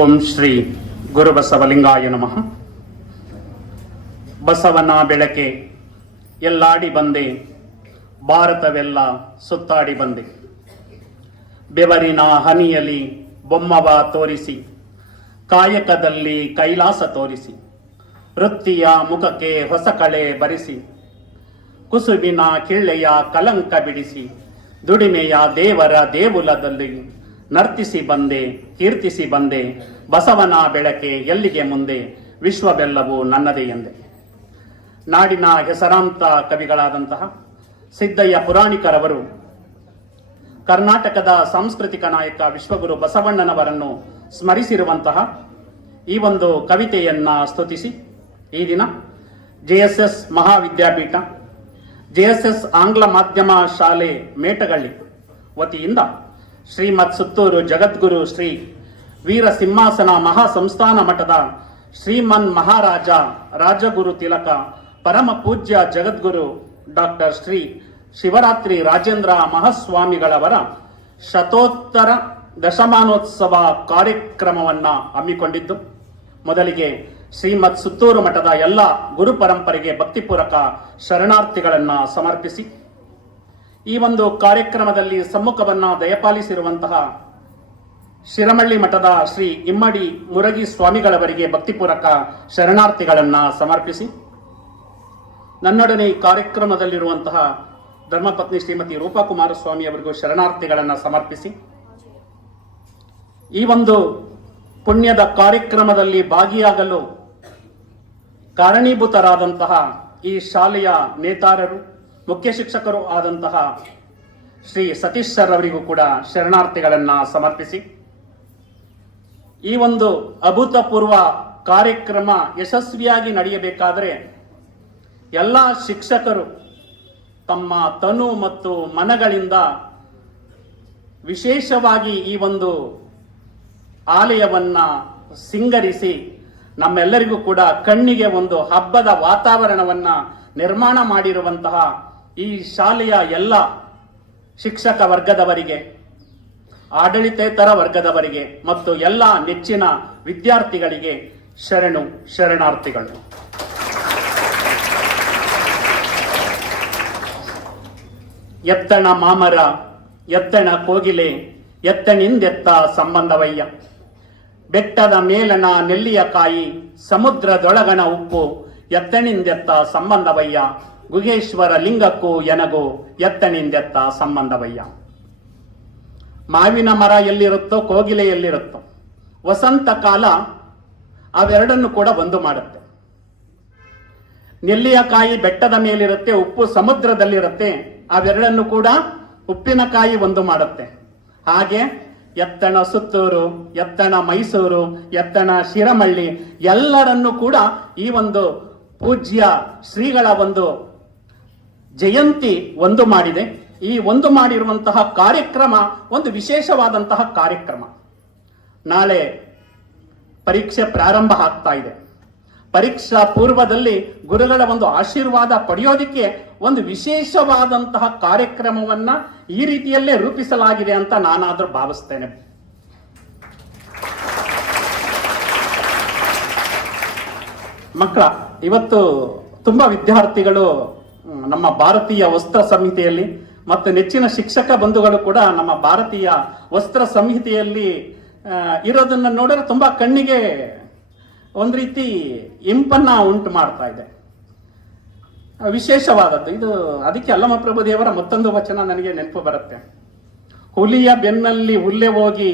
ಓಂ ಶ್ರೀ ಗುರು ಬಸವಲಿಂಗಾಯ ನಮಃ. ಬಸವನ ಬೆಳಕೆ ಎಲ್ಲಾಡಿ ಬಂದೆ, ಭಾರತವೆಲ್ಲ ಸುತ್ತಾಡಿ ಬಂದೆ. ಬೆವರಿನ ಹನಿಯಲಿ ಬೊಮ್ಮವ ತೋರಿಸಿ, ಕಾಯಕದಲ್ಲಿ ಕೈಲಾಸ ತೋರಿಸಿ, ವೃತ್ತಿಯ ಮುಖಕ್ಕೆ ಹೊಸ ಕಳೆ ಬರಿಸಿ, ಕುಸುಬಿನ ಕಿಳ್ಳೆಯ ಕಲಂಕ ಬಿಡಿಸಿ, ದುಡಿಮೆಯ ದೇವರ ದೇಗುಲದಲ್ಲಿ ನರ್ತಿಸಿ ಬಂದೆ, ಕೀರ್ತಿಸಿ ಬಂದೆ. ಬಸವನ ಬೆಳಕೆ ಎಲ್ಲಿಗೆ ಮುಂದೆ, ವಿಶ್ವವೆಲ್ಲವೂ ನನ್ನದೇ ಎಂದೆ. ನಾಡಿನ ಹೆಸರಾಂತ ಕವಿಗಳಾದಂತಹ ಸಿದ್ದಯ್ಯ ಪುರಾಣಿಕರವರು ಕರ್ನಾಟಕದ ಸಾಂಸ್ಕೃತಿಕ ನಾಯಕ ವಿಶ್ವಗುರು ಬಸವಣ್ಣನವರನ್ನು ಸ್ಮರಿಸಿರುವಂತಹ ಈ ಒಂದು ಕವಿತೆಯನ್ನ ಸ್ತುತಿಸಿ ಈ ದಿನ JSS ಮಹಾವಿದ್ಯಾಪೀಠ, JSS ಆಂಗ್ಲ ಮಾಧ್ಯಮ ಶಾಲೆ ಮೇಟಗಳ್ಳಿ ವತಿಯಿಂದ ಶ್ರೀಮತ್ ಸುತ್ತೂರು ಜಗದ್ಗುರು ಶ್ರೀ ವೀರ ಸಿಂಹಾಸನ ಮಹಾಸಂಸ್ಥಾನ ಮಠದ ಶ್ರೀಮನ್ ಮಹಾರಾಜ ರಾಜಗುರು ತಿಲಕ ಪರಮ ಪೂಜ್ಯ ಜಗದ್ಗುರು ಡಾಕ್ಟರ್ ಶ್ರೀ ಶಿವರಾತ್ರಿ ರಾಜೇಂದ್ರ ಮಹಾಸ್ವಾಮಿಗಳವರ ಶತೋತ್ತರ ದಶಮಾನೋತ್ಸವ ಕಾರ್ಯಕ್ರಮವನ್ನ ಹಮ್ಮಿಕೊಂಡಿದ್ದು, ಮೊದಲಿಗೆ ಶ್ರೀಮತ್ ಸುತ್ತೂರು ಮಠದ ಎಲ್ಲ ಗುರು ಪರಂಪರೆಗೆ ಭಕ್ತಿಪೂರ್ವಕ ಶರಣಾರ್ಥಿಗಳನ್ನ ಸಮರ್ಪಿಸಿ, ಈ ಒಂದು ಕಾರ್ಯಕ್ರಮದಲ್ಲಿ ಸಮ್ಮುಖವನ್ನ ದಯಪಾಲಿಸಿರುವಂತಹ ಶಿರಮಳ್ಳಿ ಮಠದ ಶ್ರೀ ಇಮ್ಮಡಿ ಮುರಗಿ ಸ್ವಾಮಿಗಳವರಿಗೆ ಭಕ್ತಿಪೂರ್ವಕ ಶರಣಾರ್ಥಿಗಳನ್ನ ಸಮರ್ಪಿಸಿ, ನನ್ನೊಡನೆ ಈ ಕಾರ್ಯಕ್ರಮದಲ್ಲಿರುವಂತಹ ಧರ್ಮಪತ್ನಿ ಶ್ರೀಮತಿ ರೂಪಾ ಕುಮಾರಸ್ವಾಮಿ ಅವರಿಗೂ ಶರಣಾರ್ಥಿಗಳನ್ನ ಸಮರ್ಪಿಸಿ, ಈ ಒಂದು ಪುಣ್ಯದ ಕಾರ್ಯಕ್ರಮದಲ್ಲಿ ಭಾಗಿಯಾಗಲು ಕಾರಣೀಭೂತರಾದಂತಹ ಈ ಶಾಲೆಯ ನೇತಾರರು, ಮುಖ್ಯ ಶಿಕ್ಷಕರು ಆದಂತಹ ಶ್ರೀ ಸತೀಶ್ ಸರ್ ಅವರಿಗೂ ಕೂಡ ಶರಣಾರ್ಥಿಗಳನ್ನ ಸಮರ್ಪಿಸಿ, ಈ ಒಂದು ಅಭೂತಪೂರ್ವ ಕಾರ್ಯಕ್ರಮ ಯಶಸ್ವಿಯಾಗಿ ನಡೆಯಬೇಕಾದರೆ ಎಲ್ಲ ಶಿಕ್ಷಕರು ತಮ್ಮ ತನು ಮತ್ತು ಮನಗಳಿಂದ ವಿಶೇಷವಾಗಿ ಈ ಒಂದು ಆಲಯವನ್ನ ಸಿಂಗರಿಸಿ ನಮ್ಮೆಲ್ಲರಿಗೂ ಕೂಡ ಕಣ್ಣಿಗೆ ಒಂದು ಹಬ್ಬದ ವಾತಾವರಣವನ್ನ ನಿರ್ಮಾಣ ಮಾಡಿರುವಂತಹ ಈ ಶಾಲೆಯ ಎಲ್ಲ ಶಿಕ್ಷಕ ವರ್ಗದವರಿಗೆ, ಆಡಳಿತೇತರ ವರ್ಗದವರಿಗೆ ಮತ್ತು ಎಲ್ಲ ನೆಚ್ಚಿನ ವಿದ್ಯಾರ್ಥಿಗಳಿಗೆ ಶರಣಾರ್ಥಿಗಳು. ಎತ್ತಣ ಮಾಮರ ಎತ್ತಣ ಕೋಗಿಲೆ ಎತ್ತಣಿಂದೆತ್ತ ಸಂಬಂಧವಯ್ಯ, ಬೆಟ್ಟದ ಮೇಲನ ನೆಲ್ಲಿಯ ಕಾಯಿ ಸಮುದ್ರದೊಳಗಣ ಉಪ್ಪು ಎತ್ತಣಿಂದೆತ್ತ ಸಂಬಂಧವಯ್ಯ, ಗುಹೇಶ್ವರ ಲಿಂಗಕ್ಕೂ ಎನಗೂ ಎತ್ತಣಿಂದೆತ್ತ ಸಂಬಂಧವಯ್ಯ. ಮಾವಿನ ಮರ ಎಲ್ಲಿರುತ್ತೋ ಕೋಗಿಲೆ ಎಲ್ಲಿರುತ್ತೋ, ವಸಂತ ಕಾಲ ಅವೆರಡನ್ನು ಕೂಡ ಒಂದು ಮಾಡುತ್ತೆ. ನೆಲ್ಲಿಯ ಕಾಯಿ ಬೆಟ್ಟದ ಮೇಲಿರುತ್ತೆ, ಉಪ್ಪು ಸಮುದ್ರದಲ್ಲಿರುತ್ತೆ, ಅವೆರಡನ್ನು ಕೂಡ ಉಪ್ಪಿನಕಾಯಿ ಒಂದು ಮಾಡುತ್ತೆ. ಹಾಗೆ ಎತ್ತಣ ಸುತ್ತೂರು, ಎತ್ತಣ ಮೈಸೂರು, ಎತ್ತಣ ಶಿರಮಳ್ಳಿ ಎಲ್ಲರನ್ನೂ ಕೂಡ ಈ ಒಂದು ಪೂಜ್ಯ ಶ್ರೀಗಳ ಒಂದು ಜಯಂತಿ ಒಂದು ಮಾಡಿದೆ. ಈ ಒಂದು ಮಾಡಿರುವಂತಹ ಕಾರ್ಯಕ್ರಮ ಒಂದು ವಿಶೇಷವಾದಂತಹ ಕಾರ್ಯಕ್ರಮ. ನಾಳೆ ಪರೀಕ್ಷೆ ಪ್ರಾರಂಭ ಆಗ್ತಾ ಇದೆ. ಪರೀಕ್ಷಾ ಪೂರ್ವದಲ್ಲಿ ಗುರುಗಳ ಒಂದು ಆಶೀರ್ವಾದ ಪಡೆಯೋದಿಕ್ಕೆ ಒಂದು ವಿಶೇಷವಾದಂತಹ ಕಾರ್ಯಕ್ರಮವನ್ನ ಈ ರೀತಿಯಲ್ಲೇ ರೂಪಿಸಲಾಗಿದೆ ಅಂತ ನಾನಾದ್ರೂ ಭಾವಿಸ್ತೇನೆ. ಮಕ್ಕಳ, ಇವತ್ತು ತುಂಬಾ ವಿದ್ಯಾರ್ಥಿಗಳು ನಮ್ಮ ಭಾರತೀಯ ವಸ್ತ್ರ ಸಂಹಿತೆಯಲ್ಲಿ ಮತ್ತು ನೆಚ್ಚಿನ ಶಿಕ್ಷಕ ಬಂಧುಗಳು ಕೂಡ ನಮ್ಮ ಭಾರತೀಯ ವಸ್ತ್ರ ಸಂಹಿತೆಯಲ್ಲಿ ಇರೋದನ್ನ ನೋಡಿದ್ರೆ ತುಂಬಾ ಕಣ್ಣಿಗೆ ಒಂದು ರೀತಿ ಇಂಪನ್ನ ಉಂಟು ಮಾಡ್ತಾ ಇದೆ. ವಿಶೇಷವಾದದ್ದು ಇದು. ಅದಕ್ಕೆ ಅಲ್ಲಮ ಪ್ರಭುದೇವರ ಮತ್ತೊಂದು ವಚನ ನನಗೆ ನೆನಪು ಬರುತ್ತೆ. ಹುಲಿಯ ಬೆನ್ನಲ್ಲಿ ಹುಲ್ಲೆ ಹೋಗಿ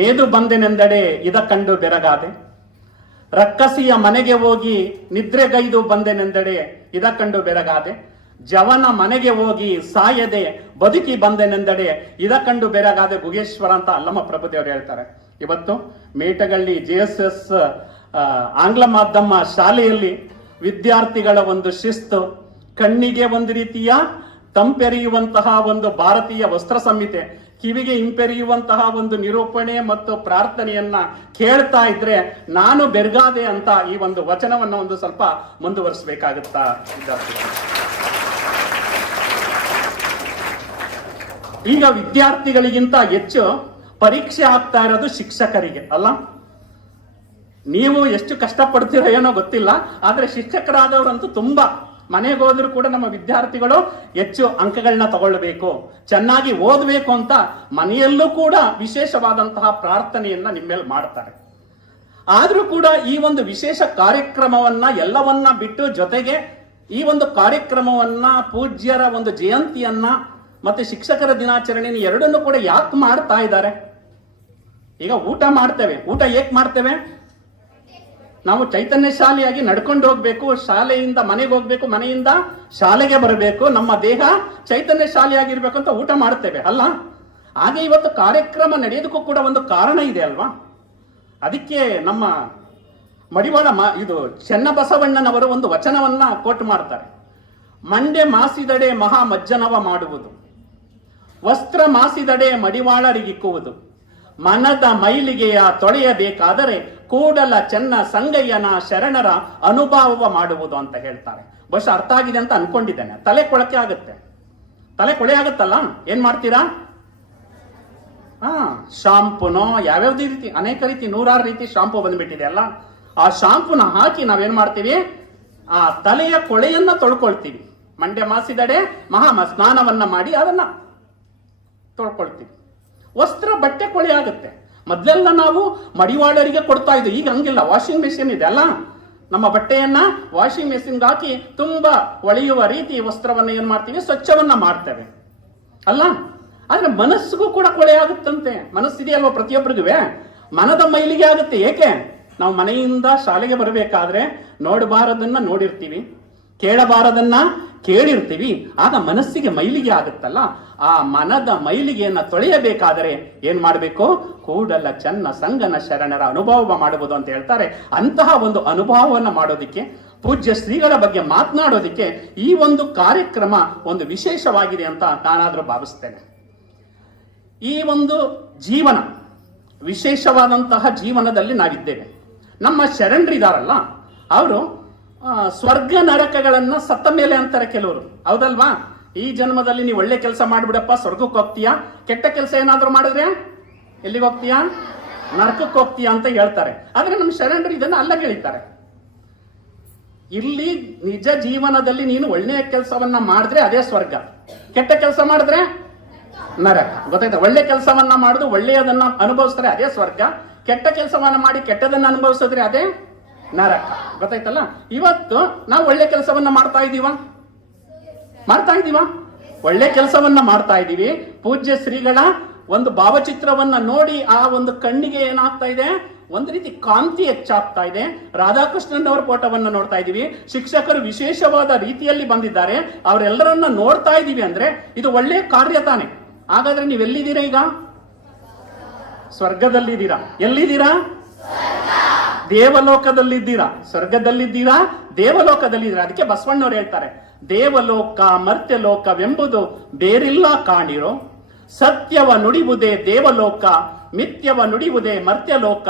ಮೇದು ಬಂದೆನೆಂದಡೆ ಇದ ಕಂಡು ಬೆರಗಾದೆ, ರಕ್ಕಸಿಯ ಮನೆಗೆ ಹೋಗಿ ನಿದ್ರೆಗೈದು ಬಂದೆನೆಂದಡೆ ಇದ ಕಂಡು ಬೆರಗಾದೆ, ಜವನ ಮನೆಗೆ ಹೋಗಿ ಸಾಯದೆ ಬದುಕಿ ಬಂದೆನೆಂದಡೆ ಇದ ಕಂಡು ಬೆರಗಾದೆ ಗುಹೇಶ್ವರ ಅಂತ ಅಲ್ಲಮ ಪ್ರಭುದೇವರು ಹೇಳ್ತಾರೆ. ಇವತ್ತು ಮೇಟಗಳ್ಳಿ JSS ಆಂಗ್ಲ ಮಾಧ್ಯಮ ಶಾಲೆಯಲ್ಲಿ ವಿದ್ಯಾರ್ಥಿಗಳ ಒಂದು ಶಿಸ್ತು, ಕಣ್ಣಿಗೆ ಒಂದು ರೀತಿಯ ತಂಪೆರೆಯುವಂತಹ ಒಂದು ಭಾರತೀಯ ವಸ್ತ್ರ ಸಂಹಿತೆ, ಕಿವಿಗೆ ಇಂಪೆರೆಯುವಂತಹ ಒಂದು ನಿರೂಪಣೆ ಮತ್ತು ಪ್ರಾರ್ಥನೆಯನ್ನ ಕೇಳ್ತಾ ಇದ್ರೆ ನಾನು ಬೆರ್ಗಾದೆ ಅಂತ ಈ ಒಂದು ವಚನವನ್ನ ಒಂದು ಸ್ವಲ್ಪ ಮುಂದುವರಿಸಬೇಕಾಗುತ್ತಾ ವಿದ್ಯಾರ್ಥಿಗಳು. ಈಗ ವಿದ್ಯಾರ್ಥಿಗಳಿಗಿಂತ ಹೆಚ್ಚು ಪರೀಕ್ಷೆ ಆಗ್ತಾ ಇರೋದು ಶಿಕ್ಷಕರಿಗೆ ಅಲ್ಲ. ನೀವು ಎಷ್ಟು ಕಷ್ಟಪಡ್ತೀರೋ ಏನೋ ಗೊತ್ತಿಲ್ಲ, ಆದ್ರೆ ಶಿಕ್ಷಕರಾದವರಂತೂ ತುಂಬಾ ಮನೆಗೆ ಹೋದ್ರು ಕೂಡ ನಮ್ಮ ವಿದ್ಯಾರ್ಥಿಗಳು ಹೆಚ್ಚು ಅಂಕಗಳನ್ನ ತಗೊಳ್ಬೇಕು, ಚೆನ್ನಾಗಿ ಓದಬೇಕು ಅಂತ ಮನೆಯಲ್ಲೂ ಕೂಡ ವಿಶೇಷವಾದಂತಹ ಪ್ರಾರ್ಥನೆಯನ್ನ ನಿಮ್ಮೇಲೆ ಮಾಡ್ತಾರೆ. ಆದ್ರೂ ಕೂಡ ಈ ಒಂದು ವಿಶೇಷ ಕಾರ್ಯಕ್ರಮವನ್ನ ಎಲ್ಲವನ್ನ ಬಿಟ್ಟು ಜೊತೆಗೆ ಈ ಒಂದು ಕಾರ್ಯಕ್ರಮವನ್ನ ಪೂಜ್ಯರ ಒಂದು ಜಯಂತಿಯನ್ನ ಮತ್ತೆ ಶಿಕ್ಷಕರ ದಿನಾಚರಣೆಯನ್ನು ಎರಡನ್ನೂ ಕೂಡ ಯಾಕೆ ಮಾಡ್ತಾ ಇದ್ದಾರೆ? ಈಗ ಊಟ ಮಾಡ್ತೇವೆ, ಊಟ ಏಕ್ ಮಾಡ್ತೇವೆ? ನಾವು ಚೈತನ್ಯ ಶಾಲೆಯಾಗಿ ನಡ್ಕೊಂಡು ಹೋಗ್ಬೇಕು, ಶಾಲೆಯಿಂದ ಮನೆಗೆ ಹೋಗ್ಬೇಕು, ಮನೆಯಿಂದ ಶಾಲೆಗೆ ಬರಬೇಕು, ನಮ್ಮ ದೇಹ ಚೈತನ್ಯ ಶಾಲೆಯಾಗಿರ್ಬೇಕು ಅಂತ ಊಟ ಮಾಡ್ತೇವೆ ಅಲ್ಲ? ಹಾಗೆ ಇವತ್ತು ಕಾರ್ಯಕ್ರಮ ನಡೆಯೋದಕ್ಕೂ ಕೂಡ ಒಂದು ಕಾರಣ ಇದೆ ಅಲ್ವಾ? ಅದಕ್ಕೆ ನಮ್ಮ ಮಡಿವಾಳ ಇದು ಚೆನ್ನಬಸವಣ್ಣನವರು ಒಂದು ವಚನವನ್ನ ಕೋಟ್ ಮಾಡ್ತಾರೆ. ಮಂಡೆ ಮಾಸಿದಡೆ ಮಹಾ ಮಜ್ಜನವ ಮಾಡುವುದು, ವಸ್ತ್ರ ಮಾಸಿದಡೆ ಮಡಿವಾಳರಿಗಿಕ್ಕುವುದು, ಮನದ ಮೈಲಿಗೆಯ ತೊಳೆಯಬೇಕಾದರೆ ಕೂಡಲ ಚೆನ್ನ ಸಂಗಯ್ಯನ ಶರಣರ ಅನುಭವ ಮಾಡುವುದು ಅಂತ ಹೇಳ್ತಾರೆ. ಬಹುಶಃ ಅರ್ಥ ಆಗಿದೆ ಅಂತ ಅನ್ಕೊಂಡಿದ್ದೇನೆ. ತಲೆ ಕೊಳಕೆ ಆಗುತ್ತೆ, ತಲೆ ಕೊಳೆ ಆಗುತ್ತಲ್ಲ, ಏನ್ ಮಾಡ್ತೀರಾ? ಶಾಂಪುನೋ ಯಾವ್ಯಾವ್ದು ರೀತಿ ಅನೇಕ ರೀತಿ ನೂರಾರು ರೀತಿ ಶಾಂಪು ಬಂದ್ಬಿಟ್ಟಿದೆ ಅಲ್ಲ, ಆ ಶಾಂಪುನ ಹಾಕಿ ನಾವೇನ್ ಮಾಡ್ತೀವಿ, ಆ ತಲೆಯ ಕೊಳೆಯನ್ನ ತೊಳ್ಕೊಳ್ತೀವಿ. ಮಂಡ್ಯ ಮಾಸಿದಡೆ ಸ್ನಾನವನ್ನ ಮಾಡಿ ಅದನ್ನ ತೊಳ್ಕೊಳ್ತೀವಿ. ವಸ್ತ್ರ ಬಟ್ಟೆ ಕೊಳೆ ಆಗುತ್ತೆ. ಮೊದಲೆಲ್ಲ ನಾವು ಮಡಿವಾಳರಿಗೆ ಕೊಡ್ತಾ ಇದ್ವಿ, ಈಗ ಹಂಗಿಲ್ಲ, ವಾಷಿಂಗ್ ಮೆಷಿನ್ ಇದೆ ಅಲ್ಲ, ನಮ್ಮ ಬಟ್ಟೆಯನ್ನ ವಾಷಿಂಗ್ ಮೆಷಿನ್ಗೆ ಹಾಕಿ ತುಂಬಾ ಒಳೆಯುವ ರೀತಿ ವಸ್ತ್ರವನ್ನ ಏನ್ ಮಾಡ್ತೀವಿ, ಸ್ವಚ್ಛವನ್ನ ಮಾಡ್ತೇವೆ ಅಲ್ಲ. ಆದ್ರೆ ಮನಸ್ಸಿಗೂ ಕೂಡ ಕೊಳೆ ಆಗುತ್ತಂತೆ. ಮನಸ್ಸಿದೆಯಲ್ವ ಪ್ರತಿಯೊಬ್ಬರಿಗೂ, ಮನದ ಮೈಲಿಗೆ ಆಗುತ್ತೆ. ಏಕೆ? ನಾವು ಮನೆಯಿಂದ ಶಾಲೆಗೆ ಬರಬೇಕಾದ್ರೆ ನೋಡಬಾರದನ್ನ ನೋಡಿರ್ತೀವಿ, ಕೇಳಬಾರದನ್ನ ಕೇಳಿರ್ತೀವಿ, ಆಗ ಮನಸ್ಸಿಗೆ ಮೈಲಿಗೆ ಆಗುತ್ತಲ್ಲ. ಆ ಮನದ ಮೈಲಿಗೆಯನ್ನ ತೊಳೆಯಬೇಕಾದರೆ ಏನ್ ಮಾಡಬೇಕು? ಕೂಡಲ ಚೆನ್ನ ಸಂಗನ ಶರಣರ ಅನುಭವ ಮಾಡುವುದು ಅಂತ ಹೇಳ್ತಾರೆ. ಅಂತಹ ಒಂದು ಅನುಭವವನ್ನು ಮಾಡೋದಿಕ್ಕೆ, ಪೂಜ್ಯ ಶ್ರೀಗಳ ಬಗ್ಗೆ ಮಾತನಾಡೋದಿಕ್ಕೆ ಈ ಒಂದು ಕಾರ್ಯಕ್ರಮ ಒಂದು ವಿಶೇಷವಾಗಿದೆ ಅಂತ ನಾನಾದ್ರೂ ಭಾವಿಸ್ತೇನೆ. ಈ ಒಂದು ಜೀವನ ವಿಶೇಷವಾದಂತಹ ಜೀವನದಲ್ಲಿ ನಾವಿದ್ದೇವೆ. ನಮ್ಮ ಶರಣರಿದಾರಲ್ಲ, ಅವರು ಸ್ವರ್ಗ ನರಕಗಳನ್ನ ಸತ್ತ ಮೇಲೆ ಅಂತಾರೆ ಕೆಲವರು, ಹೌದಲ್ವಾ? ಈ ಜನ್ಮದಲ್ಲಿ ನೀವು ಒಳ್ಳೆ ಕೆಲಸ ಮಾಡ್ಬಿಡಪ್ಪ ಸ್ವರ್ಗಕ್ಕೆ ಹೋಗ್ತೀಯಾ, ಕೆಟ್ಟ ಕೆಲಸ ಏನಾದ್ರೂ ಮಾಡಿದ್ರೆ ಎಲ್ಲಿಗೆ ಹೋಗ್ತೀಯಾ? ನರಕಕ್ಕೆ ಹೋಗ್ತೀಯಾ ಅಂತ ಹೇಳ್ತಾರೆ. ಆದ್ರೆ ನಮ್ಮ ಶರಣರು ಇದನ್ನ ಅಲ್ಲ ಹೇಳಿದ್ದಾರೆ. ಇಲ್ಲಿ ನಿಜ ಜೀವನದಲ್ಲಿ ನೀನು ಒಳ್ಳೆಯ ಕೆಲಸವನ್ನ ಮಾಡಿದ್ರೆ ಅದೇ ಸ್ವರ್ಗ, ಕೆಟ್ಟ ಕೆಲಸ ಮಾಡಿದ್ರೆ ನರಕ. ಗೊತ್ತಾಯ್ತಾ? ಒಳ್ಳೆ ಕೆಲಸವನ್ನ ಮಾಡುದು, ಒಳ್ಳೆಯದನ್ನ ಅನುಭವಿಸಿದ್ರೆ ಅದೇ ಸ್ವರ್ಗ, ಕೆಟ್ಟ ಕೆಲಸವನ್ನ ಮಾಡಿ ಕೆಟ್ಟದನ್ನ ಅನುಭವಿಸಿದ್ರೆ ಅದೇ ನರಕ. ಗೊತ್ತಾಯ್ತಲ್ಲ? ಇವತ್ತು ನಾವು ಒಳ್ಳೆ ಕೆಲಸವನ್ನ ಮಾಡ್ತಾ ಇದೀವ, ಒಳ್ಳೆ ಕೆಲಸವನ್ನ ಮಾಡ್ತಾ ಇದೀವಿ. ಪೂಜ್ಯ ಶ್ರೀಗಳ ಒಂದು ಭಾವಚಿತ್ರವನ್ನ ನೋಡಿ ಆ ಒಂದು ಕಣ್ಣಿಗೆ ಏನಾಗ್ತಾ ಇದೆ, ಒಂದು ರೀತಿ ಕಾಂತಿ ಹೆಚ್ಚಾಗ್ತಾ ಇದೆ. ರಾಧಾಕೃಷ್ಣನ್ ಅವರ ಫೋಟೋವನ್ನು ನೋಡ್ತಾ ಇದೀವಿ. ಶಿಕ್ಷಕರು ವಿಶೇಷವಾದ ರೀತಿಯಲ್ಲಿ ಬಂದಿದ್ದಾರೆ, ಅವರೆಲ್ಲರನ್ನ ನೋಡ್ತಾ ಇದೀವಿ ಅಂದ್ರೆ ಇದು ಒಳ್ಳೆ ಕಾರ್ಯ ತಾನೆ. ಹಾಗಾದ್ರೆ ನೀವೆಲ್ಲಿದ್ದೀರಾ? ಈಗ ಸ್ವರ್ಗದಲ್ಲಿದ್ದೀರಾ. ಎಲ್ಲಿದ್ದೀರಾ? ದೇವಲೋಕದಲ್ಲಿದ್ದೀರಾ. ಸ್ವರ್ಗದಲ್ಲಿದ್ದೀರಾ, ದೇವಲೋಕದಲ್ಲಿದ್ದೀರಾ. ಅದಕ್ಕೆ ಬಸವಣ್ಣವ್ರು ಹೇಳ್ತಾರೆ, ದೇವಲೋಕ ಮರ್ತ್ಯಲೋಕವೆಂಬುದು ಬೇರಿಲ್ಲ ಕಾಣಿರೋ, ಸತ್ಯವ ನುಡಿಬುದೇ ದೇವಲೋಕ, ಮಿಥ್ಯವ ನುಡಿಬುದೇ ಮರ್ತ್ಯಲೋಕ,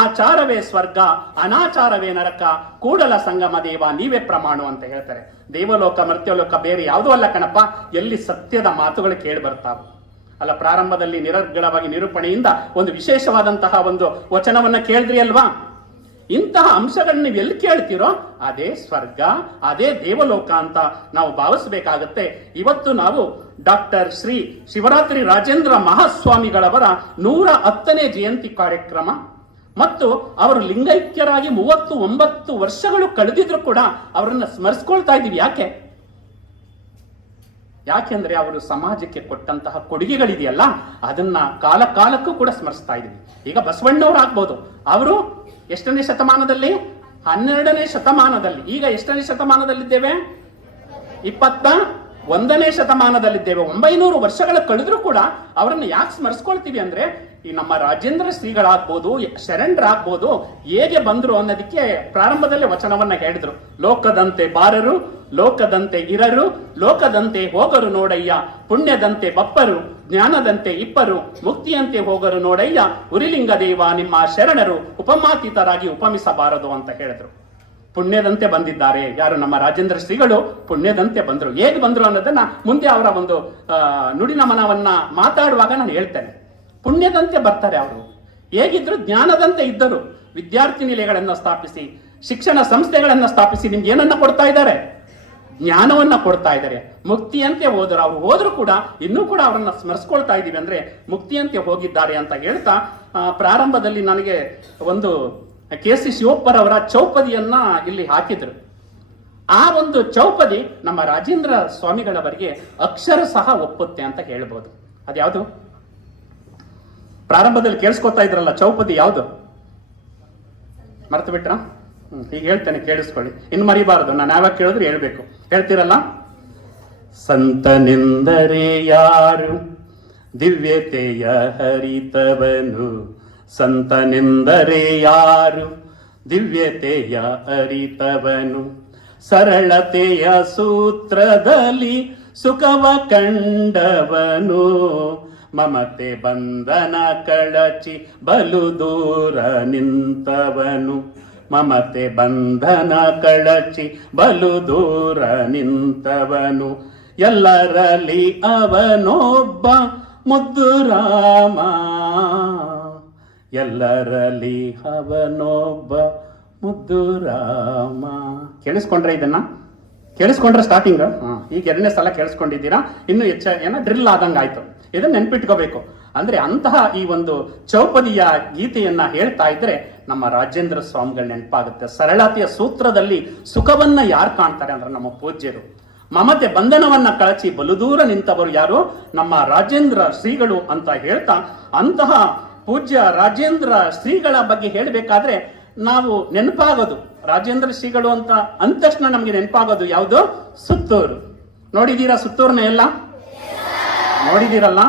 ಆಚಾರವೇ ಸ್ವರ್ಗ, ಅನಾಚಾರವೇ ನರಕ, ಕೂಡಲ ಸಂಗಮ ದೇವ ನೀವೇ ಪ್ರಮಾಣ ಅಂತ ಹೇಳ್ತಾರೆ. ದೇವಲೋಕ ಮರ್ತ್ಯಲೋಕ ಬೇರೆ ಯಾವುದೂ ಅಲ್ಲ ಕಣಪ್ಪ, ಎಲ್ಲಿ ಸತ್ಯದ ಮಾತುಗಳು ಕೇಳಿ ಬರ್ತಾವ ಅಲ್ಲ. ಪ್ರಾರಂಭದಲ್ಲಿ ನಿರರ್ಗಳವಾಗಿ ನಿರೂಪಣೆಯಿಂದ ಒಂದು ವಿಶೇಷವಾದಂತಹ ಒಂದು ವಚನವನ್ನ ಕೇಳಿದ್ರಿ ಅಲ್ವಾ? ಇಂತಹ ಅಂಶಗಳನ್ನ ನೀವು ಎಲ್ಲಿ ಕೇಳ್ತೀರೋ ಅದೇ ಸ್ವರ್ಗ, ಅದೇ ದೇವಲೋಕ ಅಂತ ನಾವು ಭಾವಿಸಬೇಕಾಗತ್ತೆ. ಇವತ್ತು ನಾವು ಡಾಕ್ಟರ್ ಶ್ರೀ ಶಿವರಾತ್ರಿ ರಾಜೇಂದ್ರ ಮಹಾಸ್ವಾಮಿಗಳವರ 110ನೇ ಜಯಂತಿ ಕಾರ್ಯಕ್ರಮ ಮತ್ತು ಅವರು ಲಿಂಗೈಕ್ಯರಾಗಿ 39 ವರ್ಷಗಳು ಕಳೆದಿದ್ರು ಕೂಡ ಅವರನ್ನ ಸ್ಮರಿಸ್ಕೊಳ್ತಾ ಇದೀವಿ. ಯಾಕೆಂದ್ರೆ ಅವರು ಸಮಾಜಕ್ಕೆ ಕೊಟ್ಟಂತಹ ಕೊಡುಗೆಗಳಿದೆಯಲ್ಲ, ಅದನ್ನ ಕಾಲ ಕಾಲಕ್ಕೂ ಕೂಡ ಸ್ಮರಿಸ್ತಾ ಇದೀವಿ. ಈಗ ಬಸವಣ್ಣವ್ರು ಆಗ್ಬೋದು, ಅವರು ಎಷ್ಟನೇ ಶತಮಾನದಲ್ಲಿ? 12ನೇ ಶತಮಾನದಲ್ಲಿ. ಈಗ ಎಷ್ಟನೇ ಶತಮಾನದಲ್ಲಿದ್ದೇವೆ? 21ನೇ ಶತಮಾನದಲ್ಲಿದ್ದೇವೆ. 900 ವರ್ಷಗಳ ಕಳೆದ್ರೂ ಕೂಡ ಅವರನ್ನು ಯಾಕೆ ಸ್ಮರಿಸ್ಕೊಳ್ತೀವಿ ಅಂದ್ರೆ, ಈ ನಮ್ಮ ರಾಜೇಂದ್ರ ಶ್ರೀಗಳಾಗ್ಬೋದು, ಶರಣರಾಗ್ಬೋದು, ಹೇಗೆ ಬಂದ್ರು ಅನ್ನೋದಕ್ಕೆ ಪ್ರಾರಂಭದಲ್ಲೇ ವಚನವನ್ನ ಹೇಳಿದ್ರು. ಲೋಕದಂತೆ ಬಾರರು, ಲೋಕದಂತೆ ಇರರು, ಲೋಕದಂತೆ ಹೋಗರು ನೋಡಯ್ಯ, ಪುಣ್ಯದಂತೆ ಬಪ್ಪರು, ಜ್ಞಾನದಂತೆ ಇಪ್ಪರು, ಮುಕ್ತಿಯಂತೆ ಹೋಗರು ನೋಡಯ್ಯ, ಉರಿಲಿಂಗ ದೇವ ನಿಮ್ಮ ಶರಣರು ಉಪಮಾತೀತರಾಗಿ ಉಪಮಿಸಬಾರದು ಅಂತ ಹೇಳಿದ್ರು. ಪುಣ್ಯದಂತೆ ಬಂದಿದ್ದಾರೆ ಯಾರು? ನಮ್ಮ ರಾಜೇಂದ್ರ ಶ್ರೀಗಳು ಪುಣ್ಯದಂತೆ ಬಂದ್ರು. ಹೇಗೆ ಬಂದ್ರು ಅನ್ನೋದನ್ನ ಮುಂದೆ ಅವರ ಒಂದು ನುಡಿನಮನವನ್ನ ಮಾತಾಡುವಾಗ ನಾನು ಹೇಳ್ತೇನೆ. ಪುಣ್ಯದಂತೆ ಬರ್ತಾರೆ ಅವರು. ಹೇಗಿದ್ರು? ಜ್ಞಾನದಂತೆ ಇದ್ದರು, ವಿದ್ಯಾರ್ಥಿ ನಿಲಯಗಳನ್ನು ಸ್ಥಾಪಿಸಿ, ಶಿಕ್ಷಣ ಸಂಸ್ಥೆಗಳನ್ನು ಸ್ಥಾಪಿಸಿ ನಿಮ್ಗೆ ಏನನ್ನ ಕೊಡ್ತಾ ಇದ್ದಾರೆ? ಜ್ಞಾನವನ್ನ ಕೊಡ್ತಾ ಇದ್ದಾರೆ. ಮುಕ್ತಿಯಂತೆ ಹೋದರು. ಅವ್ರು ಹೋದ್ರು ಕೂಡ ಇನ್ನೂ ಕೂಡ ಅವರನ್ನ ಸ್ಮರಿಸ್ಕೊಳ್ತಾ ಇದೀವಿ. ಅಂದ್ರೆ ಮುಕ್ತಿಯಂತೆ ಹೋಗಿದ್ದಾರೆ ಅಂತ ಹೇಳ್ತಾ, ಪ್ರಾರಂಭದಲ್ಲಿ ನನಗೆ ಒಂದು ಕೆ.ಸಿ. ಶಿವಪ್ಪರವರ ಚೌಪದಿಯನ್ನ ಇಲ್ಲಿ ಹಾಕಿದ್ರು. ಆ ಒಂದು ಚೌಪದಿ ನಮ್ಮ ರಾಜೇಂದ್ರ ಸ್ವಾಮಿಗಳವರಿಗೆ ಅಕ್ಷರ ಸಹ ಒಪ್ಪುತ್ತೆ ಅಂತ ಹೇಳ್ಬೋದು. ಅದ್ಯಾವುದು? ಪ್ರಾರಂಭದಲ್ಲಿ ಕೇಳಿಸ್ಕೊತಾ ಇದ್ರಲ್ಲ ಚೌಪದಿ, ಯಾವುದು ಮರ್ತು ಬಿಟ್ರ? ಈಗ ಹೇಳ್ತೇನೆ, ಕೇಳಿಸ್ಕೊಳ್ಳಿ, ಇನ್ನು ಮರಿಬಾರದು. ನಾನು ಯಾವಾಗ ಕೇಳಿದ್ರೆ ಹೇಳ್ಬೇಕು. ಹೇಳ್ತೀರಲ್ಲ, ಸಂತನೆಂದರೆ ಯಾರು, ದಿವ್ಯತೆಯ ಹರಿತವನು. ಸಂತನೆಂದರೆ ಯಾರು, ದಿವ್ಯತೆಯ ಅರಿತವನು. ಸರಳತೆಯ ಸೂತ್ರದಲ್ಲಿ ಸುಖವ ಕಂಡವನು. ಮಮತೆ ಬಂಧನ ಕಳಚಿ ಬಲು ದೂರ ನಿಂತವನು. ಮಮತೆ ಬಂಧನ ಕಳಚಿ ಬಲು ದೂರ ನಿಂತವನು. ಎಲ್ಲರಲ್ಲಿ ಅವನೊಬ್ಬ ಮುದ್ದು ರಾಮ. ಎಲ್ಲರಲ್ಲಿ ಅವನೊಬ್ಬ ಮುದ್ದು ರಾಮ. ಕೇಳಿಸ್ಕೊಂಡ್ರೆ ಇದನ್ನ? ಕೇಳಿಸ್ಕೊಂಡ್ರೆ ಸ್ಟಾರ್ಟಿಂಗ್? ಈಗ ಎರಡನೇ ಸಲ ಕೇಳಿಸ್ಕೊಂಡಿದ್ದೀರಾ. ಇನ್ನು ಏನೋ ಡ್ರಿಲ್ ಆದಂಗ ಆಯ್ತು. ಇದನ್ನ ನೆನ್ಪಿಟ್ಕೋಬೇಕು. ಅಂದ್ರೆ ಅಂತಹ ಈ ಒಂದು ಚೌಪದಿಯ ಗೀತೆಯನ್ನ ಹೇಳ್ತಾ ಇದ್ರೆ ನಮ್ಮ ರಾಜೇಂದ್ರ ಸ್ವಾಮಿಗಳು ನೆನಪಾಗುತ್ತೆ. ಸರಳತೆಯ ಸೂತ್ರದಲ್ಲಿ ಸುಖವನ್ನ ಯಾರು ಕಾಣ್ತಾರೆ ಅಂದ್ರೆ ನಮ್ಮ ಪೂಜ್ಯರು. ಮಮತೆ ಬಂಧನವನ್ನ ಕಳಚಿ ಬಲುದೂರ ನಿಂತವರು ಯಾರು? ನಮ್ಮ ರಾಜೇಂದ್ರ ಶ್ರೀಗಳು ಅಂತ ಹೇಳ್ತಾ, ಅಂತಹ ಪೂಜ್ಯ ರಾಜೇಂದ್ರ ಶ್ರೀಗಳ ಬಗ್ಗೆ ಹೇಳಬೇಕಾದ್ರೆ ನಾವು ನೆನಪಾಗೋದು ರಾಜೇಂದ್ರ ಶ್ರೀಗಳು ಅಂತ ಅಂದ ತಕ್ಷಣ ನಮ್ಗೆ ನೆನಪಾಗೋದು ಯಾವುದು? ಸುತ್ತೂರು. ನೋಡಿದೀರಾ ಸುತ್ತೂರ್ನ? ಎಲ್ಲ ನೋಡಿದೀರಲ್ಲ?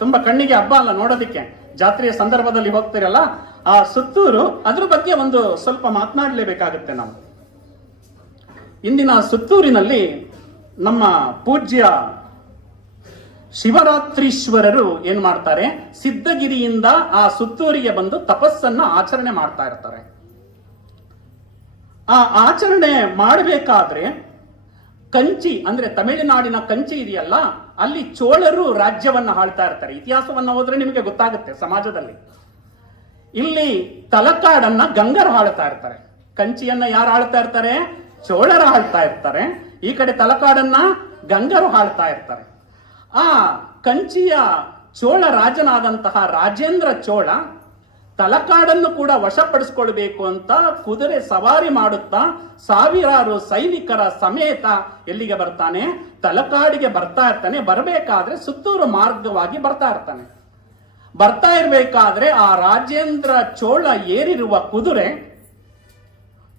ತುಂಬಾ ಕಣ್ಣಿಗೆ ಹಬ್ಬ ಅಲ್ಲ ನೋಡೋದಿಕ್ಕೆ. ಜಾತ್ರೆಯ ಸಂದರ್ಭದಲ್ಲಿ ಹೋಗ್ತಿರಲ್ಲ, ಆ ಸುತ್ತೂರು, ಅದ್ರ ಬಗ್ಗೆ ಒಂದು ಸ್ವಲ್ಪ ಮಾತನಾಡಲೇಬೇಕಾಗುತ್ತೆ ನಾವು. ಇಂದಿನ ಸುತ್ತೂರಿನಲ್ಲಿ ನಮ್ಮ ಪೂಜ್ಯ ಶಿವರಾತ್ರೀಶ್ವರರು ಏನ್ ಮಾಡ್ತಾರೆ? ಸಿದ್ಧಗಿರಿಯಿಂದ ಆ ಸುತ್ತೂರಿಗೆ ಬಂದು ತಪಸ್ಸನ್ನ ಆಚರಣೆ ಮಾಡ್ತಾ ಇರ್ತಾರೆ. ಆ ಆಚರಣೆ ಮಾಡಬೇಕಾದ್ರೆ ಕಂಚಿ ಅಂದ್ರೆ ತಮಿಳುನಾಡಿನ ಕಂಚಿ ಇದೆಯಲ್ಲ, ಅಲ್ಲಿ ಚೋಳರು ರಾಜ್ಯವನ್ನ ಆಳ್ತಾ ಇರ್ತಾರೆ. ಇತಿಹಾಸವನ್ನ ಹೋದ್ರೆ ನಿಮಗೆ ಗೊತ್ತಾಗುತ್ತೆ ಸಮಾಜದಲ್ಲಿ. ಇಲ್ಲಿ ತಲಕಾಡನ್ನ ಗಂಗರು ಆಳ್ತಾ ಇರ್ತಾರೆ. ಕಂಚಿಯನ್ನ ಯಾರು ಆಳ್ತಾ ಇರ್ತಾರೆ? ಚೋಳರು ಆಳ್ತಾ ಇರ್ತಾರೆ. ಈ ಕಡೆ ತಲಕಾಡನ್ನ ಗಂಗರು ಆಳ್ತಾ ಇರ್ತಾರೆ. ಆ ಕಂಚಿಯ ಚೋಳ ರಾಜನಾದಂತಹ ರಾಜೇಂದ್ರ ಚೋಳ ತಲಕಾಡನ್ನು ಕೂಡ ವಶಪಡಿಸಿಕೊಳ್ಬೇಕು ಅಂತ ಕುದುರೆ ಸವಾರಿ ಮಾಡುತ್ತಾ ಸಾವಿರಾರು ಸೈನಿಕರ ಸಮೇತ ಎಲ್ಲಿಗೆ ಬರ್ತಾನೆ? ತಲಕಾಡಿಗೆ ಬರ್ತಾ ಇರ್ತಾನೆ. ಬರಬೇಕಾದ್ರೆ ಸುತ್ತೂರು ಮಾರ್ಗವಾಗಿ ಬರ್ತಾ ಇರ್ತಾನೆ. ಬರ್ತಾ ಇರ್ಬೇಕಾದ್ರೆ ಆ ರಾಜೇಂದ್ರ ಚೋಳ ಏರಿರುವ ಕುದುರೆ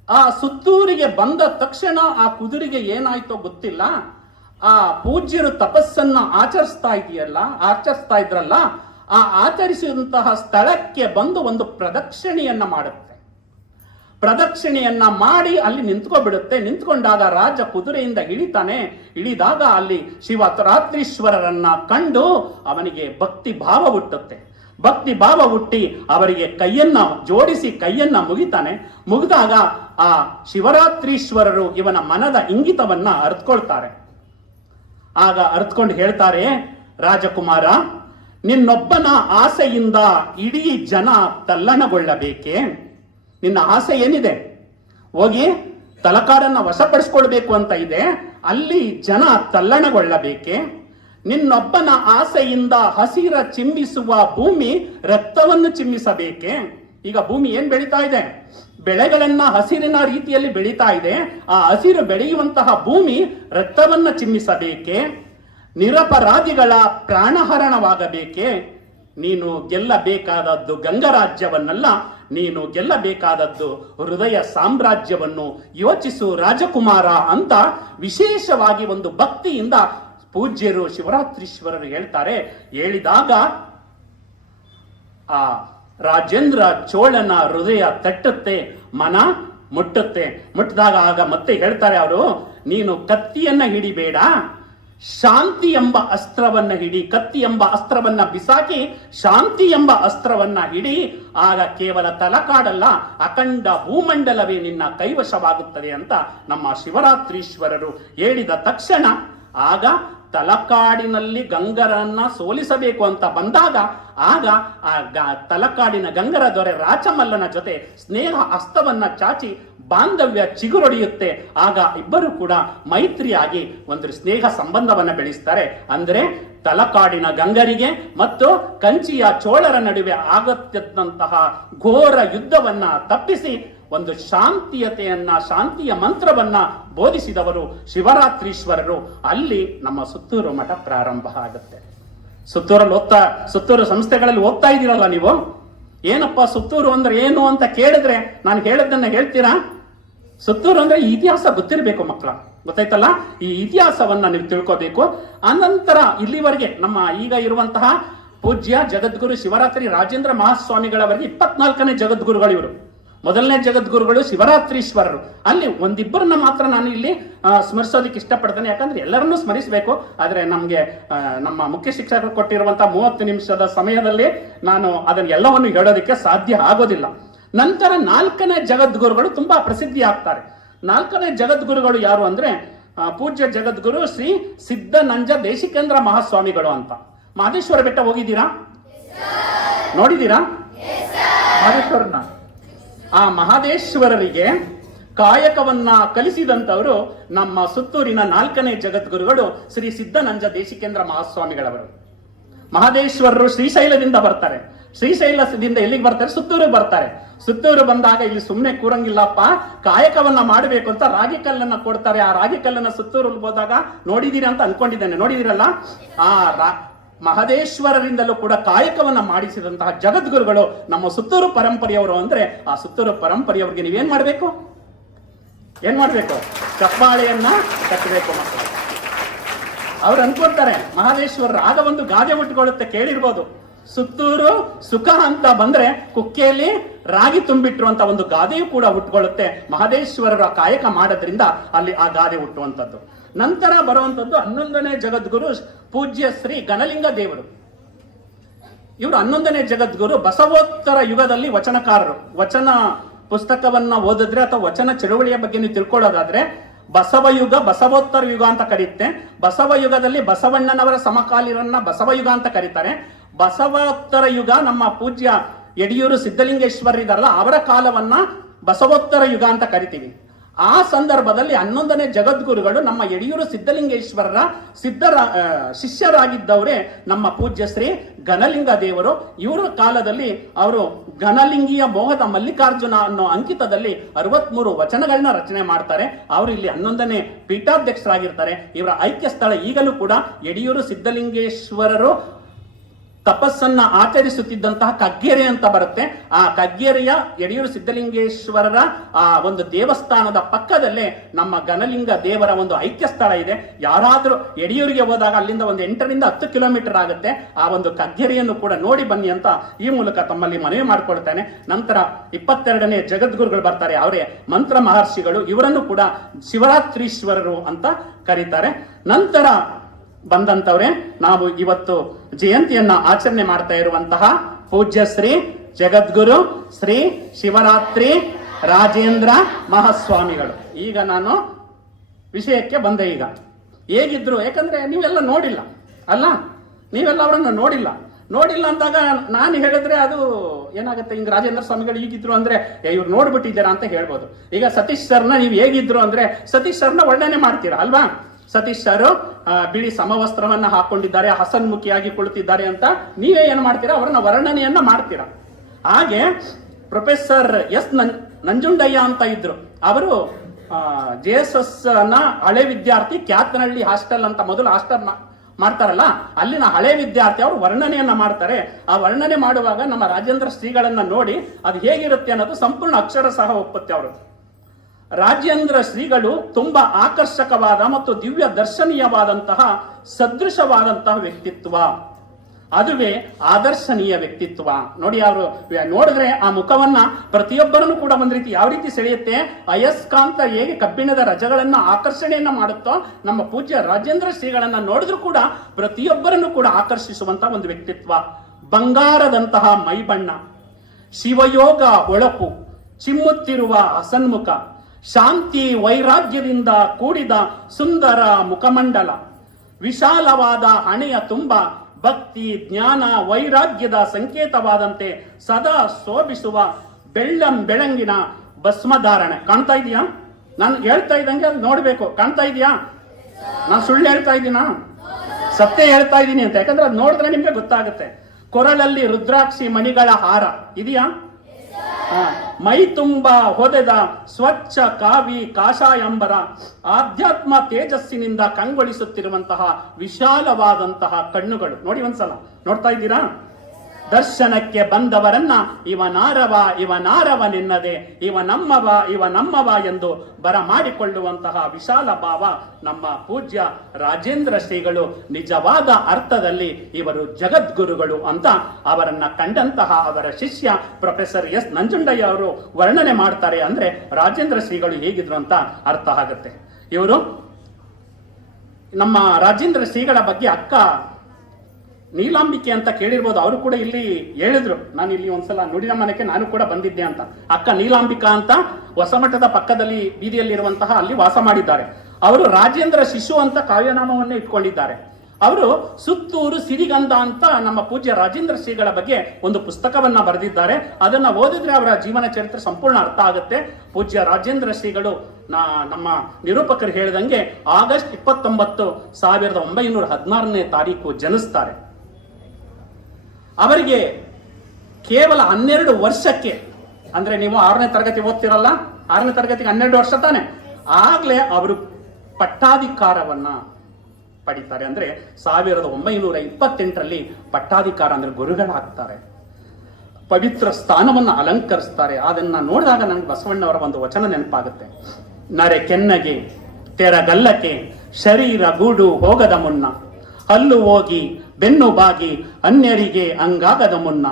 ಆ ಸುತ್ತೂರಿಗೆ ಬಂದ ತಕ್ಷಣ ಆ ಕುದುರೆಗೆ ಏನಾಯ್ತೋ ಗೊತ್ತಿಲ್ಲ, ಆ ಪೂಜ್ಯರು ತಪಸ್ಸನ್ನ ಆಚರಿಸ್ತಾ ಇದ್ರಲ್ಲ, ಆ ಆಚರಿಸಿದಂತಹ ಸ್ಥಳಕ್ಕೆ ಬಂದು ಒಂದು ಪ್ರದಕ್ಷಿಣೆಯನ್ನ ಮಾಡುತ್ತೆ. ಪ್ರದಕ್ಷಿಣೆಯನ್ನ ಮಾಡಿ ಅಲ್ಲಿ ನಿಂತ್ಕೊಬಿಡುತ್ತೆ. ನಿಂತ್ಕೊಂಡಾಗ ರಾಜ ಕುದುರೆಯಿಂದ ಇಳಿತಾನೆ. ಇಳಿದಾಗ ಅಲ್ಲಿ ಶಿವರಾತ್ರೀಶ್ವರರನ್ನ ಕಂಡು ಅವನಿಗೆ ಭಕ್ತಿ ಭಾವ ಹುಟ್ಟುತ್ತೆ. ಭಕ್ತಿ ಭಾವ ಹುಟ್ಟಿ ಅವರಿಗೆ ಕೈಯನ್ನ ಜೋಡಿಸಿ ಕೈಯನ್ನ ಮುಗಿತಾನೆ. ಮುಗಿದಾಗ ಆ ಶಿವರಾತ್ರೀಶ್ವರರು ಇವನ ಮನದ ಇಂಗಿತವನ್ನ ಅರ್ಥಕೊಳ್ತಾರೆ. ಆಗ ಅರ್ಥಕೊಂಡು ಹೇಳ್ತಾರೆ, ರಾಜಕುಮಾರ, ನಿನ್ನೊಬ್ಬನ ಆಸೆಯಿಂದ ಇಡೀ ಜನ ತಲ್ಲಣಗೊಳ್ಳಬೇಕೆ? ನಿನ್ನ ಆಸೆ ಏನಿದೆ? ಹೋಗಿ ತಲಕಾಡನ್ನ ವಶಪಡಿಸ್ಕೊಳ್ಬೇಕು ಅಂತ ಇದೆ. ಅಲ್ಲಿ ಜನ ತಲ್ಲಣಗೊಳ್ಳಬೇಕೆ? ನಿನ್ನೊಬ್ಬನ ಆಸೆಯಿಂದ ಹಸಿರ ಚಿಮ್ಮಿಸುವ ಭೂಮಿ ರಕ್ತವನ್ನು ಚಿಮ್ಮಿಸಬೇಕೆ? ಈಗ ಭೂಮಿ ಏನ್ ಬೆಳೀತಾ ಇದೆ? ಬೆಳೆಗಳನ್ನ ಹಸಿರಿನ ರೀತಿಯಲ್ಲಿ ಬೆಳೀತಾ ಇದೆ. ಆ ಹಸಿರು ಬೆಳೆಯುವಂತಹ ಭೂಮಿ ರಕ್ತವನ್ನ ಚಿಮ್ಮಿಸಬೇಕೆ? ನಿರಪರಾಧಿಗಳ ಪ್ರಾಣಹರಣವಾಗಬೇಕೆ? ನೀನು ಗೆಲ್ಲಬೇಕಾದದ್ದು ಗಂಗರಾಜ್ಯವನ್ನಲ್ಲ, ನೀನು ಗೆಲ್ಲಬೇಕಾದದ್ದು ಹೃದಯ ಸಾಮ್ರಾಜ್ಯವನ್ನು. ಯೋಚಿಸು ರಾಜಕುಮಾರ ಅಂತ ವಿಶೇಷವಾಗಿ ಒಂದು ಭಕ್ತಿಯಿಂದ ಪೂಜ್ಯರು ಶಿವರಾತ್ರೀಶ್ವರರು ಹೇಳ್ತಾರೆ. ಹೇಳಿದಾಗ ಆ ರಾಜೇಂದ್ರ ಚೋಳನ ಹೃದಯ ತಟ್ಟುತ್ತೆ, ಮನ ಮುಟ್ಟುತ್ತೆ. ಮುಟ್ಟಿದಾಗ ಆಗ ಮತ್ತೆ ಹೇಳ್ತಾರೆ ಅವರು, ನೀನು ಕತ್ತಿಯನ್ನ ಹಿಡಿಬೇಡ, ಶಾಂತಿ ಎಂಬ ಅಸ್ತ್ರವನ್ನ ಹಿಡಿ. ಕತ್ತಿ ಎಂಬ ಅಸ್ತ್ರವನ್ನ ಬಿಸಾಕಿ ಶಾಂತಿ ಎಂಬ ಅಸ್ತ್ರವನ್ನ ಹಿಡಿ. ಆಗ ಕೇವಲ ತಲಕಾಡಲ್ಲ, ಅಖಂಡ ಭೂಮಂಡಲವೇ ನಿನ್ನ ಕೈವಶವಾಗುತ್ತದೆ ಅಂತ ನಮ್ಮ ಶಿವರಾತ್ರೀಶ್ವರರು ಹೇಳಿದ ತಕ್ಷಣ ಆಗ ತಲಕಾಡಿನಲ್ಲಿ ಗಂಗರನ್ನ ಸೋಲಿಸಬೇಕು ಅಂತ ಬಂದಾಗ ಆಗ ತಲಕಾಡಿನ ಗಂಗರ ದೊರೆ ರಾಚಮಲ್ಲನ ಜೊತೆ ಸ್ನೇಹ ಹಸ್ತವನ್ನ ಚಾಚಿ ಬಾಂಧವ್ಯ ಚಿಗುರೊಡೆಯುತ್ತೆ. ಆಗ ಇಬ್ಬರು ಕೂಡ ಮೈತ್ರಿಯಾಗಿ ಒಂದು ಸ್ನೇಹ ಸಂಬಂಧವನ್ನ ಬೆಳೆಸ್ತಾರೆ. ಅಂದ್ರೆ ತಲಕಾಡಿನ ಗಂಗರಿಗೆ ಮತ್ತು ಕಂಚಿಯ ಚೋಳರ ನಡುವೆ ಆಗುತ್ತಿದ್ದಂತಹ ಘೋರ ಯುದ್ಧವನ್ನ ತಪ್ಪಿಸಿ ಒಂದು ಶಾಂತಿಯ ಮಂತ್ರವನ್ನ ಬೋಧಿಸಿದವರು ಶಿವರಾತ್ರೀಶ್ವರರು. ಅಲ್ಲಿ ನಮ್ಮ ಸುತ್ತೂರು ಮಠ ಪ್ರಾರಂಭ ಆಗುತ್ತೆ. ಸುತ್ತೂರು ಸಂಸ್ಥೆಗಳಲ್ಲಿ ಓದ್ತಾ ಇದ್ದೀರಲ್ಲ ನೀವು, ಏನಪ್ಪ ಸುತ್ತೂರು ಅಂದ್ರೆ ಏನು ಅಂತ ಕೇಳಿದ್ರೆ ನಾನು ಹೇಳದನ್ನ ಹೇಳ್ತೀರಾ? ಸುತ್ತೂರು ಅಂದ್ರೆ ಈ ಇತಿಹಾಸ ಗೊತ್ತಿರಬೇಕು ಮಕ್ಕಳ, ಗೊತ್ತಾಯ್ತಲ್ಲ? ಈ ಇತಿಹಾಸವನ್ನ ನೀವು ತಿಳ್ಕೋಬೇಕು. ಅನಂತರ ಇಲ್ಲಿವರೆಗೆ ನಮ್ಮ ಈಗ ಇರುವಂತಹ ಪೂಜ್ಯ ಜಗದ್ಗುರು ಶಿವರಾತ್ರಿ ರಾಜೇಂದ್ರ ಮಹಾಸ್ವಾಮಿಗಳವರೆಗೆ 24ನೇ ಜಗದ್ಗುರುಗಳು ಇವರು. ಮೊದಲನೇ ಜಗದ್ಗುರುಗಳು ಶಿವರಾತ್ರೀಶ್ವರರು. ಅಲ್ಲಿ ಒಂದಿಬ್ಬರನ್ನ ಮಾತ್ರ ನಾನು ಇಲ್ಲಿ ಸ್ಮರಿಸೋದಕ್ಕೆ ಇಷ್ಟಪಡ್ತೇನೆ, ಯಾಕಂದ್ರೆ ಎಲ್ಲರನ್ನೂ ಸ್ಮರಿಸಬೇಕು. ಆದ್ರೆ ನಮ್ಗೆ ನಮ್ಮ ಮುಖ್ಯ ಶಿಕ್ಷಕರು ಕೊಟ್ಟಿರುವಂತಹ 30 ನಿಮಿಷದ ಸಮಯದಲ್ಲಿ ನಾನು ಅದನ್ನ ಎಲ್ಲವನ್ನು ಹೇಳೋದಕ್ಕೆ ಸಾಧ್ಯ ಆಗೋದಿಲ್ಲ. ನಂತರ 4ನೇ ಜಗದ್ಗುರುಗಳು ತುಂಬಾ ಪ್ರಸಿದ್ಧಿ ಆಗ್ತಾರೆ. 4ನೇ ಜಗದ್ಗುರುಗಳು ಯಾರು ಅಂದ್ರೆ ಪೂಜ್ಯ ಜಗದ್ಗುರು ಶ್ರೀ ಸಿದ್ಧನಂಜ ದೇಶಿಕೇಂದ್ರ ಮಹಾಸ್ವಾಮಿಗಳು ಅಂತ. ಮಹದೇಶ್ವರ ಬೆಟ್ಟ ಹೋಗಿದ್ದೀರಾ? ನೋಡಿದ್ದೀರಾ ಮಹದೇಶ್ವರನ? ಆ ಮಹದೇಶ್ವರರಿಗೆ ಕಾಯಕವನ್ನ ಕಲಿಸಿದಂತವರು ನಮ್ಮ ಸುತ್ತೂರಿನ 4ನೇ ಜಗದ್ಗುರುಗಳು ಶ್ರೀ ಸಿದ್ಧನಂಜ ದೇಶಿಕೇಂದ್ರ ಮಹಾಸ್ವಾಮಿಗಳವರು. ಮಹದೇಶ್ವರರು ಶ್ರೀಶೈಲದಿಂದ ಬರ್ತಾರೆ. ಶ್ರೀಶೈಲದಿಂದ ಎಲ್ಲಿಗೆ ಬರ್ತಾರೆ? ಸುತ್ತೂರಿಗೆ ಬರ್ತಾರೆ. ಸುತ್ತೂರು ಬಂದಾಗ ಇಲ್ಲಿ ಸುಮ್ಮನೆ ಕೂರಂಗಿಲ್ಲಪ್ಪ, ಕಾಯಕವನ್ನ ಮಾಡಬೇಕು ಅಂತ ರಾಗಿ ಕಲ್ಲನ್ನ ಕೊಡ್ತಾರೆ. ಆ ರಾಗಿ ಕಲ್ಲನ್ನ ಸುತ್ತೂರಲ್ಲಿ ಹೋದಾಗ ನೋಡಿದೀರಿ ಅಂತ ಅನ್ಕೊಂಡಿದ್ದೇನೆ. ನೋಡಿದಿರಲ್ಲ? ಆ ಮಹದೇಶ್ವರರಿಂದಲೂ ಕೂಡ ಕಾಯಕವನ್ನ ಮಾಡಿಸಿದಂತಹ ಜಗದ್ಗುರುಗಳು ನಮ್ಮ ಸುತ್ತೂರು ಪರಂಪರೆಯವರು. ಅಂದ್ರೆ ಆ ಸುತ್ತೂರು ಪರಂಪರೆಯವರಿಗೆ ನೀವೇನ್ ಮಾಡ್ಬೇಕು? ಚಪ್ಪಾಳೆಯನ್ನ ಕಟ್ಟಬೇಕು ಮಕ್ಕಳು. ಅವ್ರು ಅನ್ಕೊಳ್ತಾರೆ ಮಹದೇಶ್ವರರು. ಆಗ ಒಂದು ಗಾದೆ ಹುಟ್ಟಿಕೊಳ್ಳುತ್ತೆ, ಕೇಳಿರ್ಬೋದು. ಸುತ್ತೂರು ಸುಖ ಅಂತ ಬಂದ್ರೆ ಕುಕ್ಕೆಯಲ್ಲಿ ರಾಗಿ ತುಂಬಿಟ್ರು ಅಂತ ಒಂದು ಗಾದೆಯೂ ಕೂಡ ಹುಟ್ಟುಕೊಳ್ಳುತ್ತೆ. ಮಹದೇಶ್ವರರ ಕಾಯಕ ಮಾಡೋದ್ರಿಂದ ಅಲ್ಲಿ ಆ ಗಾದೆ ಹುಟ್ಟುವಂಥದ್ದು. ನಂತರ ಬರುವಂತದ್ದು 11ನೇ ಜಗದ್ಗುರು ಪೂಜ್ಯ ಶ್ರೀ ಗಣಲಿಂಗ ದೇವರು. ಇವರು 11ನೇ ಜಗದ್ಗುರು. ಬಸವೋತ್ತರ ಯುಗದಲ್ಲಿ ವಚನಕಾರರು. ವಚನ ಪುಸ್ತಕವನ್ನ ಓದಿದ್ರೆ ಅಥವಾ ವಚನ ಚಳುವಳಿಯ ಬಗ್ಗೆ ನೀವು ತಿಳ್ಕೊಳ್ಳೋದಾದ್ರೆ ಬಸವಯುಗ, ಬಸವೋತ್ತರ ಯುಗ ಅಂತ ಕರೀತೆ. ಬಸವ ಯುಗದಲ್ಲಿ ಬಸವಣ್ಣನವರ ಸಮಕಾಲೀನರನ್ನ ಬಸವಯುಗ ಅಂತ ಕರೀತಾರೆ. ಬಸವೋತ್ತರ ಯುಗ ನಮ್ಮ ಪೂಜ್ಯ ಯಡಿಯೂರು ಸಿದ್ಧಲಿಂಗೇಶ್ವರ ಇದಾರಲ್ಲ, ಅವರ ಕಾಲವನ್ನ ಬಸವೋತ್ತರ ಯುಗ ಅಂತ ಕರಿತೀವಿ. ಆ ಸಂದರ್ಭದಲ್ಲಿ 11ನೇ ಜಗದ್ಗುರುಗಳು ನಮ್ಮ ಯಡಿಯೂರು ಸಿದ್ಧಲಿಂಗೇಶ್ವರರ ಶಿಷ್ಯರಾಗಿದ್ದವರೇ ನಮ್ಮ ಪೂಜ್ಯ ಶ್ರೀ ಗಣಲಿಂಗ ದೇವರು. ಇವರ ಕಾಲದಲ್ಲಿ ಅವರು ಗಣಲಿಂಗಿಯ ಮೋಹದ ಮಲ್ಲಿಕಾರ್ಜುನ ಅನ್ನೋ ಅಂಕಿತದಲ್ಲಿ 63 ವಚನಗಳನ್ನ ರಚನೆ ಮಾಡ್ತಾರೆ. ಅವರು ಇಲ್ಲಿ 11ನೇ ಪೀಠಾಧ್ಯಕ್ಷರಾಗಿರ್ತಾರೆ. ಇವರ ಐಕ್ಯ ಸ್ಥಳ ಈಗಲೂ ಕೂಡ ಯಡಿಯೂರು ಸಿದ್ಧಲಿಂಗೇಶ್ವರರು ತಪಸ್ಸನ್ನ ಆಚರಿಸುತ್ತಿದ್ದಂತಹ ಕಗ್ಗೆರೆ ಅಂತ ಬರುತ್ತೆ. ಆ ಕಗ್ಗೆರೆಯ ಯಡಿಯೂರು ಸಿದ್ಧಲಿಂಗೇಶ್ವರರ ಆ ಒಂದು ದೇವಸ್ಥಾನದ ಪಕ್ಕದಲ್ಲೇ ನಮ್ಮ ಗಣಲಿಂಗ ದೇವರ ಒಂದು ಐಕ್ಯ ಸ್ಥಳ ಇದೆ. ಯಾರಾದ್ರೂ ಯಡಿಯೂರಿಗೆ ಹೋದಾಗ ಅಲ್ಲಿಂದ ಒಂದು 8 ರಿಂದ 10 ಕಿಲೋಮೀಟರ್ ಆಗುತ್ತೆ. ಆ ಒಂದು ಕಗ್ಗೆರೆಯನ್ನು ಕೂಡ ನೋಡಿ ಬನ್ನಿ ಅಂತ ಈ ಮೂಲಕ ತಮ್ಮಲ್ಲಿ ಮನವಿ ಮಾಡ್ಕೊಳ್ತೇನೆ. ನಂತರ 22ನೇ ಜಗದ್ಗುರುಗಳು ಬರ್ತಾರೆ, ಅವರೇ ಮಂತ್ರ ಮಹರ್ಷಿಗಳು. ಇವರನ್ನು ಕೂಡ ಶಿವರಾತ್ರೀಶ್ವರರು ಅಂತ ಕರೀತಾರೆ. ನಂತರ ಬಂದಂತವ್ರೆ ನಾವು ಇವತ್ತು ಜಯಂತಿಯನ್ನ ಆಚರಣೆ ಮಾಡ್ತಾ ಇರುವಂತಹ ಪೂಜ್ಯ ಶ್ರೀ ಜಗದ್ಗುರು ಶ್ರೀ ಶಿವರಾತ್ರಿ ರಾಜೇಂದ್ರ ಮಹಾಸ್ವಾಮಿಗಳು. ಈಗ ನಾನು ವಿಷಯಕ್ಕೆ ಬಂದೆ. ಈಗ ಹೇಗಿದ್ರು, ಯಾಕಂದ್ರೆ ನೀವೆಲ್ಲ ನೋಡಿಲ್ಲ ಅಲ್ಲ, ನೀವೆಲ್ಲ ಅವರನ್ನು ನೋಡಿಲ್ಲ ಅಂದಾಗ ನಾನು ಹೇಳಿದ್ರೆ ಅದು ಏನಾಗುತ್ತೆ, ಹಿಂಗ್ ರಾಜೇಂದ್ರ ಸ್ವಾಮಿಗಳು ಈಗಿದ್ರು ಅಂದ್ರೆ ಇವ್ರು ನೋಡ್ಬಿಟ್ಟಿದ್ದೀರಾ ಅಂತ ಹೇಳ್ಬೋದು. ಈಗ ಸತೀಶ್ ಸರ್ನ ನೀವು ಹೇಗಿದ್ರು ಅಂದ್ರೆ ಸತೀಶ್ ಸರ್ನ ವರ್ಣನೆ ಮಾಡ್ತೀರಾ ಅಲ್ವಾ? ಸತೀಶ್ ಸರ್ ಬಿಳಿ ಸಮವಸ್ತ್ರವನ್ನ ಹಾಕೊಂಡಿದ್ದಾರೆ, ಹಸನ್ಮುಖಿಯಾಗಿ ಕುಳಿತಿದ್ದಾರೆ ಅಂತ ನೀವೇ ಏನ್ ಮಾಡ್ತೀರಾ? ಅವರನ್ನ ವರ್ಣನೆಯನ್ನ ಮಾಡ್ತೀರಾ. ಹಾಗೆ ಪ್ರೊಫೆಸರ್ ಎಸ್ ನಂಜುಂಡಯ್ಯ ಅಂತ ಇದ್ರು. ಅವರು JSS ನ ಹಳೆ ವಿದ್ಯಾರ್ಥಿ. ಕ್ಯಾತನಹಳ್ಳಿ ಹಾಸ್ಟೆಲ್ ಅಂತ ಮೊದಲು ಹಾಸ್ಟೆಲ್ ಮಾಡ್ತಾರಲ್ಲ, ಅಲ್ಲಿನ ಹಳೆ ವಿದ್ಯಾರ್ಥಿ. ಅವರು ವರ್ಣನೆಯನ್ನ ಮಾಡ್ತಾರೆ. ಆ ವರ್ಣನೆ ಮಾಡುವಾಗ ನಮ್ಮ ರಾಜೇಂದ್ರ ಶ್ರೀಗಳನ್ನ ನೋಡಿ ಅದು ಹೇಗಿರುತ್ತೆ ಅನ್ನೋದು ಸಂಪೂರ್ಣ ಅಕ್ಷರ ಸಹ ಒಪ್ಪುತ್ತೆ ಅವರು. ರಾಜೇಂದ್ರ ಶ್ರೀಗಳು ತುಂಬಾ ಆಕರ್ಷಕವಾದ ಮತ್ತು ದಿವ್ಯ ದರ್ಶನೀಯವಾದಂತಹ ಸದೃಶವಾದಂತಹ ವ್ಯಕ್ತಿತ್ವ, ಅದುವೇ ಆದರ್ಶನೀಯ ವ್ಯಕ್ತಿತ್ವ. ನೋಡಿ, ಅವರು ನೋಡಿದ್ರೆ ಆ ಮುಖವನ್ನ ಪ್ರತಿಯೊಬ್ಬರನ್ನು ಕೂಡ ಒಂದ್ ರೀತಿ ಯಾವ ರೀತಿ ಸೆಳೆಯುತ್ತೆ, ಅಯಸ್ಕಾಂತ ಹೇಗೆ ಕಬ್ಬಿಣದ ರಜಗಳನ್ನ ಆಕರ್ಷಣೆಯನ್ನ ಮಾಡುತ್ತೋ, ನಮ್ಮ ಪೂಜ್ಯ ರಾಜೇಂದ್ರ ಶ್ರೀಗಳನ್ನ ನೋಡಿದ್ರು ಕೂಡ ಪ್ರತಿಯೊಬ್ಬರನ್ನು ಕೂಡ ಆಕರ್ಷಿಸುವಂತಹ ಒಂದು ವ್ಯಕ್ತಿತ್ವ. ಬಂಗಾರದಂತಹ ಮೈಬಣ್ಣ, ಶಿವಯೋಗ ಹೊಳಪು, ಚಿಮ್ಮುತ್ತಿರುವ ಹಸನ್ಮುಖ, ಶಾಂತಿ ವೈರಾಗ್ಯದಿಂದ ಕೂಡಿದ ಸುಂದರ ಮುಖಮಂಡಲ, ವಿಶಾಲವಾದ ಹಣೆಯ ತುಂಬ ಭಕ್ತಿ ಜ್ಞಾನ ವೈರಾಗ್ಯದ ಸಂಕೇತವಾದಂತೆ ಸದಾ ಶೋಭಿಸುವ ಬೆಳಂಗಿನ ಭಸ್ಮಧಾರಣೆ. ಕಾಣ್ತಾ ಇದೆಯಾ? ನಾನು ಹೇಳ್ತಾ ಇದ್ದಂಗೆ ಅದು ನೋಡ್ಬೇಕು. ಕಾಣ್ತಾ ಇದೆಯಾ? ನಾನು ಸುಳ್ಳು ಹೇಳ್ತಾ ಇದ್ದೀನಾ? ಸತ್ಯ ಹೇಳ್ತಾ ಇದ್ದೀನಿ ಅಂತ. ಯಾಕಂದ್ರೆ ಅದು ನೋಡಿದ್ರೆ ನಿಮ್ಗೆ ಗೊತ್ತಾಗುತ್ತೆ. ಕೊರಳಲ್ಲಿ ರುದ್ರಾಕ್ಷಿ ಮಣಿಗಳ ಹಾರ ಇದೆಯಾ? ಮೈ ತುಂಬ ಹೊದೆದ ಸ್ವಚ್ಛ ಕಾವಿ ಕಾಷಾಯಂಬರ ಆಧ್ಯಾತ್ಮ ತೇಜಸ್ಸಿನಿಂದ ಕಂಗೊಳಿಸುತ್ತಿರುವಂತಹ ವಿಶಾಲವಾದಂತಹ ಕಣ್ಣುಗಳು ನೋಡಿ. ಒಂದ್ಸಲ ನೋಡ್ತಾ ಇದ್ದೀರಾ? ದರ್ಶನಕ್ಕೆ ಬಂದವರನ್ನ ಇವನಾರವ ನಿನ್ನದೆ, ನಮ್ಮವ ಎಂದು ಬರಮಾಡಿಕೊಳ್ಳುವಂತಹ ವಿಶಾಲ ಭಾವ ನಮ್ಮ ಪೂಜ್ಯ ರಾಜೇಂದ್ರ ಶ್ರೀಗಳು ನಿಜವಾದ ಅರ್ಥದಲ್ಲಿ ಇವರು ಜಗದ್ಗುರುಗಳು ಅಂತ ಅವರನ್ನ ಕಂಡಂತಹ ಅವರ ಶಿಷ್ಯ ಪ್ರೊಫೆಸರ್ ಎಸ್ ನಂಜುಂಡಯ್ಯ ಅವರು ವರ್ಣನೆ ಮಾಡ್ತಾರೆ. ಅಂದ್ರೆ ರಾಜೇಂದ್ರ ಶ್ರೀಗಳು ಹೇಗಿದ್ರು ಅಂತ ಅರ್ಥ ಆಗುತ್ತೆ. ಇವರು ನಮ್ಮ ರಾಜೇಂದ್ರ ಶ್ರೀಗಳ ಬಗ್ಗೆ ಅಕ್ಕ ನೀಲಾಂಬಿಕೆ ಅಂತ ಕೇಳಿರ್ಬೋದು. ಅವರು ಕೂಡ ಇಲ್ಲಿ ಹೇಳಿದ್ರು, ನಾನು ಇಲ್ಲಿ ಒಂದ್ಸಲ ನುಡಿನ ಮನೆಗೆ ನಾನು ಕೂಡ ಬಂದಿದ್ದೆ ಅಂತ. ಅಕ್ಕ ನೀಲಾಂಬಿಕಾ ಅಂತ ಹೊಸಮಠದ ಪಕ್ಕದಲ್ಲಿ ಬೀದಿಯಲ್ಲಿರುವಂತಹ ಅಲ್ಲಿ ವಾಸ ಮಾಡಿದ್ದಾರೆ. ಅವರು ರಾಜೇಂದ್ರ ಶಿಶು ಅಂತ ಕಾವ್ಯನಾಮವನ್ನೇ ಇಟ್ಕೊಂಡಿದ್ದಾರೆ. ಅವರು ಸುತ್ತೂರು ಸಿರಿಗಂಧ ಅಂತ ನಮ್ಮ ಪೂಜ್ಯ ರಾಜೇಂದ್ರ ಶ್ರೀಗಳ ಬಗ್ಗೆ ಒಂದು ಪುಸ್ತಕವನ್ನ ಬರೆದಿದ್ದಾರೆ. ಅದನ್ನ ಓದಿದ್ರೆ ಅವರ ಜೀವನ ಚರಿತ್ರೆ ಸಂಪೂರ್ಣ ಅರ್ಥ ಆಗುತ್ತೆ. ಪೂಜ್ಯ ರಾಜೇಂದ್ರ ಶ್ರೀಗಳು ನಮ್ಮ ನಿರೂಪಕರು ಹೇಳಿದಂಗೆ ಆಗಸ್ಟ್ 29, 1916ನೇ ತಾರೀಕು ಜನಿಸ್ತಾರೆ. ಅವರಿಗೆ ಕೇವಲ 12 ವರ್ಷಕ್ಕೆ, ಅಂದ್ರೆ ನೀವು 6ನೇ ತರಗತಿ ಓದ್ತಿರಲ್ಲ, 6ನೇ ತರಗತಿಗೆ 12 ವರ್ಷ ತಾನೆ, ಆಗ್ಲೇ ಅವರು ಪಟ್ಟಾಧಿಕಾರವನ್ನ ಪಡಿತಾರೆ. ಅಂದ್ರೆ 1928ರಲ್ಲಿ ಪಟ್ಟಾಧಿಕಾರ ಅಂದ್ರೆ ಗುರುಗಳಾಗ್ತಾರೆ, ಪವಿತ್ರ ಸ್ಥಾನವನ್ನು ಅಲಂಕರಿಸ್ತಾರೆ. ಅದನ್ನ ನೋಡಿದಾಗ ನನಗೆ ಬಸವಣ್ಣವರ ಒಂದು ವಚನ ನೆನಪಾಗುತ್ತೆ. ನರೆ ಕೆನ್ನಗೆ ತೆರಗಲ್ಲಕ್ಕೆ ಶರೀರ ಗೂಡು ಹೋಗದ ಮುನ್ನ, ಹಲ್ಲು ಹೋಗಿ ಬೆನ್ನು ಬಾಗಿ ಅನ್ಯರಿಗೆ ಅಂಗಾಗದ ಮುನ್ನ,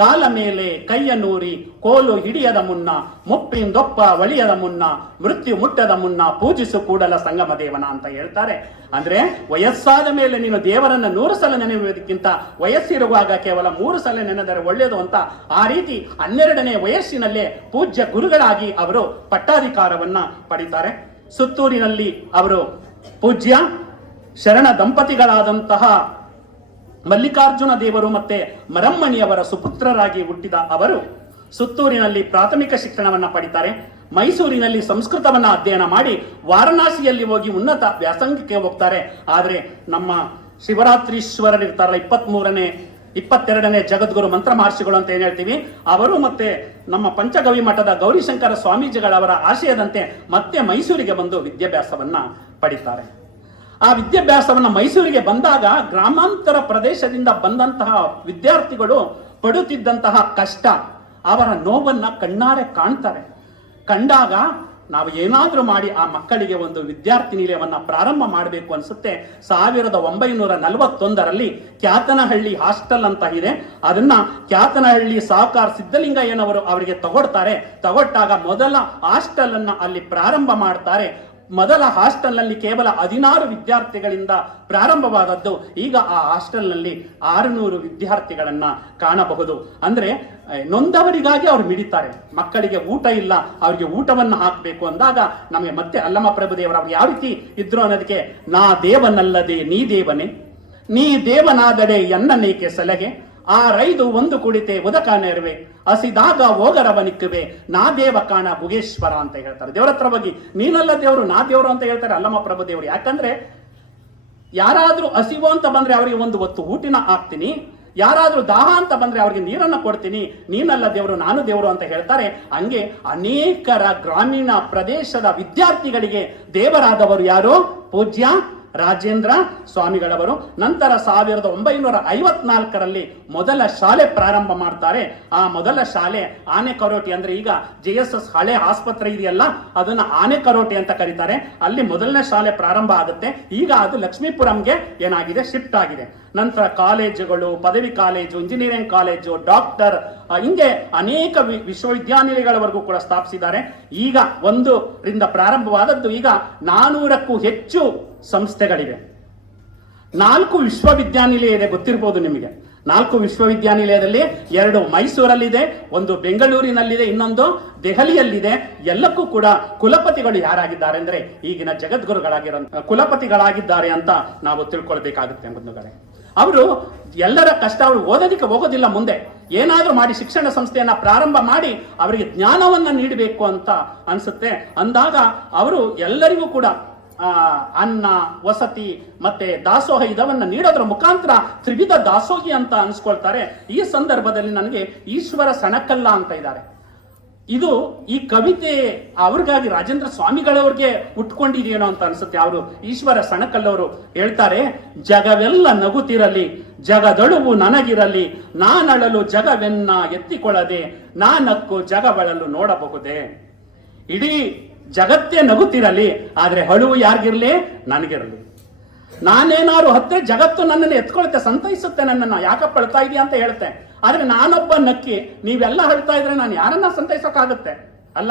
ಕಾಲ ಮೇಲೆ ಕೈಯ ನೂರಿ ಕೋಲು ಹಿಡಿಯದ ಮುನ್ನ, ಮುಪ್ಪಿಂದೊಪ್ಪ ಒಳಿಯದ ಮುನ್ನ, ಮೃತ್ಯು ಮುಟ್ಟದ ಮುನ್ನ ಪೂಜಿಸು ಕೂಡಲ ಸಂಗಮ ದೇವನ ಅಂತ ಹೇಳ್ತಾರೆ. ಅಂದ್ರೆ ವಯಸ್ಸಾದ ಮೇಲೆ ನೀನು ದೇವರನ್ನ 100 ಸಲ ನೆನೆಯುವುದಕ್ಕಿಂತ ವಯಸ್ಸಿರುವಾಗ ಕೇವಲ 3 ಸಲ ನೆನೆದರೆ ಒಳ್ಳೆಯದು ಅಂತ, ಆ ರೀತಿ 12ನೇ ವಯಸ್ಸಿನಲ್ಲೇ ಪೂಜ್ಯ ಗುರುಗಳಾಗಿ ಅವರು ಪಟ್ಟಾಧಿಕಾರವನ್ನ ಪಡಿತಾರೆ. ಸುತ್ತೂರಿನಲ್ಲಿ ಅವರು ಪೂಜ್ಯ ಶರಣ ದಂಪತಿಗಳಾದಂತಹ ಮಲ್ಲಿಕಾರ್ಜುನ ದೇವರು ಮತ್ತೆ ಮರಮ್ಮಣಿಯವರ ಸುಪುತ್ರರಾಗಿ ಹುಟ್ಟಿದ ಅವರು ಸುತ್ತೂರಿನಲ್ಲಿ ಪ್ರಾಥಮಿಕ ಶಿಕ್ಷಣವನ್ನ ಪಡಿತಾರೆ. ಮೈಸೂರಿನಲ್ಲಿ ಸಂಸ್ಕೃತವನ್ನ ಅಧ್ಯಯನ ಮಾಡಿ ವಾರಣಾಸಿಯಲ್ಲಿ ಹೋಗಿ ಉನ್ನತ ವ್ಯಾಸಂಗಕ್ಕೆ ಹೋಗ್ತಾರೆ. ಆದ್ರೆ ನಮ್ಮ ಶಿವರಾತ್ರೀಶ್ವರರಿರ್ತಾರಲ್ಲ, 23ನೇ 22ನೇ ಜಗದ್ಗುರು ಮಂತ್ರ ಮಹರ್ಷಿಗಳು ಅಂತ ಏನ್ ಹೇಳ್ತೀವಿ, ಅವರು ಮತ್ತೆ ನಮ್ಮ ಪಂಚಗವಿ ಮಠದ ಗೌರಿಶಂಕರ ಸ್ವಾಮೀಜಿಗಳವರ ಆಶಯದಂತೆ ಮತ್ತೆ ಮೈಸೂರಿಗೆ ಬಂದು ವಿದ್ಯಾಭ್ಯಾಸವನ್ನ ಪಡಿತಾರೆ. ಆ ವಿದ್ಯಾಭ್ಯಾಸವನ್ನ ಮೈಸೂರಿಗೆ ಬಂದಾಗ ಗ್ರಾಮಾಂತರ ಪ್ರದೇಶದಿಂದ ಬಂದಂತಹ ವಿದ್ಯಾರ್ಥಿಗಳು ಪಡುತ್ತಿದ್ದಂತಹ ಕಷ್ಟ, ಅವರ ನೋವನ್ನ ಕಣ್ಣಾರೆ ಕಾಣ್ತಾರೆ. ಕಂಡಾಗ ನಾವು ಏನಾದ್ರೂ ಮಾಡಿ ಆ ಮಕ್ಕಳಿಗೆ ಒಂದು ವಿದ್ಯಾರ್ಥಿ ನಿಲಯವನ್ನ ಪ್ರಾರಂಭ ಮಾಡಬೇಕು ಅನ್ಸುತ್ತೆ. 1941ರಲ್ಲಿ ಕ್ಯಾತನಹಳ್ಳಿ ಹಾಸ್ಟೆಲ್ ಅಂತ ಇದೆ, ಅದನ್ನ ಕ್ಯಾತನಹಳ್ಳಿ ಸಾಹುಕಾರ್ ಸಿದ್ದಲಿಂಗಯ್ಯನವರು ಅವರಿಗೆ ತಗೊಟ್ಟಾಗ ಮೊದಲ ಹಾಸ್ಟೆಲ್ ಅನ್ನ ಅಲ್ಲಿ ಪ್ರಾರಂಭ ಮಾಡ್ತಾರೆ. ಮೊದಲ ಹಾಸ್ಟೆಲ್ ನಲ್ಲಿ ಕೇವಲ 16 ವಿದ್ಯಾರ್ಥಿಗಳಿಂದ ಪ್ರಾರಂಭವಾದದ್ದು. ಈಗ ಆ ಹಾಸ್ಟೆಲ್ ನಲ್ಲಿ 600 ವಿದ್ಯಾರ್ಥಿಗಳನ್ನ ಕಾಣಬಹುದು. ಅಂದ್ರೆ ನೊಂದವರಿಗಾಗಿ ಅವ್ರು ಮಿಡಿತಾರೆ. ಮಕ್ಕಳಿಗೆ ಊಟ ಇಲ್ಲ, ಅವರಿಗೆ ಊಟವನ್ನು ಹಾಕಬೇಕು ಅಂದಾಗ ನಮಗೆ ಮತ್ತೆ ಅಲ್ಲಮ ಪ್ರಭುದೇವರು ಅವ್ರು ಯಾವ ರೀತಿ ಇದ್ರು ಅನ್ನೋದಕ್ಕೆ, ನಾ ದೇವನಲ್ಲದೆ ನೀ ದೇವನೇ, ನೀ ದೇವನಾದಡೆ ಎನ್ನನೇಕೆ ಸಲಹೆ, ಆ ರೈದು ಒಂದು ಕುಡಿತೆ ಉದಕ ನೆರವೆ, ಹಸಿದಾಗ ಹೋಗರವನಿಕ್ಕುವೆ ನಾ ದೇವ ಕಾಣ ಭುಗೇಶ್ವರ ಅಂತ ಹೇಳ್ತಾರೆ. ದೇವರ ಹತ್ರ ಹೋಗಿ ನೀನಲ್ಲ ದೇವರು ನಾ ದೇವರು ಅಂತ ಹೇಳ್ತಾರೆ ಅಲ್ಲಮ ಪ್ರಭುದೇವರು. ಯಾಕಂದ್ರೆ ಯಾರಾದ್ರೂ ಹಸಿವು ಅಂತ ಬಂದ್ರೆ ಅವರಿಗೆ ಒಂದು ಹೊತ್ತು ಊಟಿನ ಹಾಕ್ತೀನಿ, ಯಾರಾದ್ರೂ ದಾಹ ಅಂತ ಬಂದ್ರೆ ಅವ್ರಿಗೆ ನೀರನ್ನ ಕೊಡ್ತೀನಿ, ನೀನಲ್ಲ ದೇವರು ನಾನು ದೇವರು ಅಂತ ಹೇಳ್ತಾರೆ. ಹಂಗೆ ಅನೇಕರ ಗ್ರಾಮೀಣ ಪ್ರದೇಶದ ವಿದ್ಯಾರ್ಥಿಗಳಿಗೆ ದೇವರಾದವರು ಯಾರು? ಪೂಜ್ಯ ರಾಜೇಂದ್ರ ಸ್ವಾಮಿಗಳವರು. ನಂತರ 1954ರಲ್ಲಿ ಮೊದಲ ಶಾಲೆ ಪ್ರಾರಂಭ ಮಾಡ್ತಾರೆ. ಆ ಮೊದಲ ಶಾಲೆ ಆನೆಕರೋಟಿ, ಅಂದ್ರೆ ಈಗ JSS ಹಳೆ ಆಸ್ಪತ್ರೆ ಇದೆಯಲ್ಲ ಅದನ್ನ ಆನೆಕರೋಟಿ ಅಂತ ಕರೀತಾರೆ. ಅಲ್ಲಿ ಮೊದಲನೇ ಶಾಲೆ ಪ್ರಾರಂಭ ಆಗುತ್ತೆ. ಈಗ ಅದು ಲಕ್ಷ್ಮೀಪುರಂಗೆ ಏನಾಗಿದೆ, ಶಿಫ್ಟ್ ಆಗಿದೆ. ನಂತರ ಕಾಲೇಜುಗಳು, ಪದವಿ ಕಾಲೇಜು, ಇಂಜಿನಿಯರಿಂಗ್ ಕಾಲೇಜು, ಡಾಕ್ಟರ್, ಹಿಂಗೆ ಅನೇಕ ವಿಶ್ವವಿದ್ಯಾನಿಲಯಗಳವರೆಗೂ ಕೂಡ ಸ್ಥಾಪಿಸಿದ್ದಾರೆ. ಈಗ 1ರಿಂದ ಪ್ರಾರಂಭವಾದದ್ದು ಈಗ 400ಕ್ಕೂ ಹೆಚ್ಚು ಸಂಸ್ಥೆಗಳಿವೆ. 4 ವಿಶ್ವವಿದ್ಯಾನಿಲಯ ಇದೆ, ಗೊತ್ತಿರಬಹುದು ನಿಮಗೆ. 4 ವಿಶ್ವವಿದ್ಯಾನಿಲಯದಲ್ಲಿ, 2 ಮೈಸೂರಲ್ಲಿದೆ, 1 ಬೆಂಗಳೂರಿನಲ್ಲಿದೆ, ಇನ್ನೊಂದು ದೆಹಲಿಯಲ್ಲಿದೆ. ಎಲ್ಲಕ್ಕೂ ಕೂಡ ಕುಲಪತಿಗಳು ಯಾರಾಗಿದ್ದಾರೆ ಅಂದ್ರೆ ಈಗಿನ ಜಗದ್ಗುರುಗಳಾಗಿರೋ ಕುಲಪತಿಗಳಾಗಿದ್ದಾರೆ ಅಂತ ನಾವು ತಿಳ್ಕೊಳ್ಬೇಕಾಗುತ್ತೆ ಬಂಧುಗಳೇ. ಅವರು ಎಲ್ಲರ ಕಷ್ಟ, ಅವರು ಓದೋದಕ್ಕೆ ಹೋಗೋದಿಲ್ಲ, ಮುಂದೆ ಏನಾದ್ರೂ ಮಾಡಿ ಶಿಕ್ಷಣ ಸಂಸ್ಥೆಯನ್ನ ಪ್ರಾರಂಭ ಮಾಡಿ ಅವರಿಗೆ ಜ್ಞಾನವನ್ನ ನೀಡಬೇಕು ಅಂತ ಅನ್ಸುತ್ತೆ. ಅಂದಾಗ ಅವರು ಎಲ್ಲರಿಗೂ ಕೂಡ ಅನ್ನ, ವಸತಿ ಮತ್ತೆ ದಾಸೋಹ ಇದವನ್ನ ನೀಡೋದ್ರ ಮುಖಾಂತರ ತ್ರಿವಿಧ ದಾಸೋಹಿ ಅಂತ ಅನ್ಸ್ಕೊಳ್ತಾರೆ. ಈ ಸಂದರ್ಭದಲ್ಲಿ ನನಗೆ ಈಶ್ವರ ಸಣಕಲ್ಲ ಅಂತ ಇದ್ದಾರೆ. ಇದು ಈ ಕವಿತೆ ಅವ್ರಿಗಾಗಿ ರಾಜೇಂದ್ರ ಸ್ವಾಮಿಗಳವ್ರಿಗೆ ಉಟ್ಕೊಂಡಿದೆಯೇನೋ ಅಂತ ಅನ್ಸುತ್ತೆ. ಅವರು ಈಶ್ವರ ಸಣಕಲ್ಲವರು ಹೇಳ್ತಾರೆ, ಜಗವೆಲ್ಲ ನಗುತ್ತಿರಲಿ, ಜಗದೊಳುವು ನನಗಿರಲಿ, ನಾನಳಲು ಜಗವೆನ್ನ ಎತ್ತಿಕೊಳ್ಳದೆ, ನಾನಕ್ಕು ಜಗವಳಲು ನೋಡಬಹುದೇ. ಇಡೀ ಜಗತ್ತೇ ನಗುತ್ತಿರಲಿ, ಆದ್ರೆ ಅಳುವು ಯಾರಿಗಿರ್ಲಿ? ನನಗಿರಲಿ. ನಾನೇನಾರು ಹತ್ತೆ ಜಗತ್ತು ನನ್ನನ್ನು ಎತ್ಕೊಳುತ್ತೆ, ಸಂತೈಸುತ್ತೆ, ನನ್ನನ್ನು ಯಾಕಪ್ಪ ಅಳ್ತಾ ಇದೀಯ ಅಂತ ಹೇಳುತ್ತೆ. ಆದ್ರೆ ನಾನೊಬ್ಬ ನಕ್ಕಿ ನೀವೆಲ್ಲ ಅಳ್ತಾ ಇದ್ರೆ ನಾನು ಯಾರನ್ನ ಸಂತೈಸೋಕ್ಕಾಗುತ್ತೆ? ಅಲ್ಲ,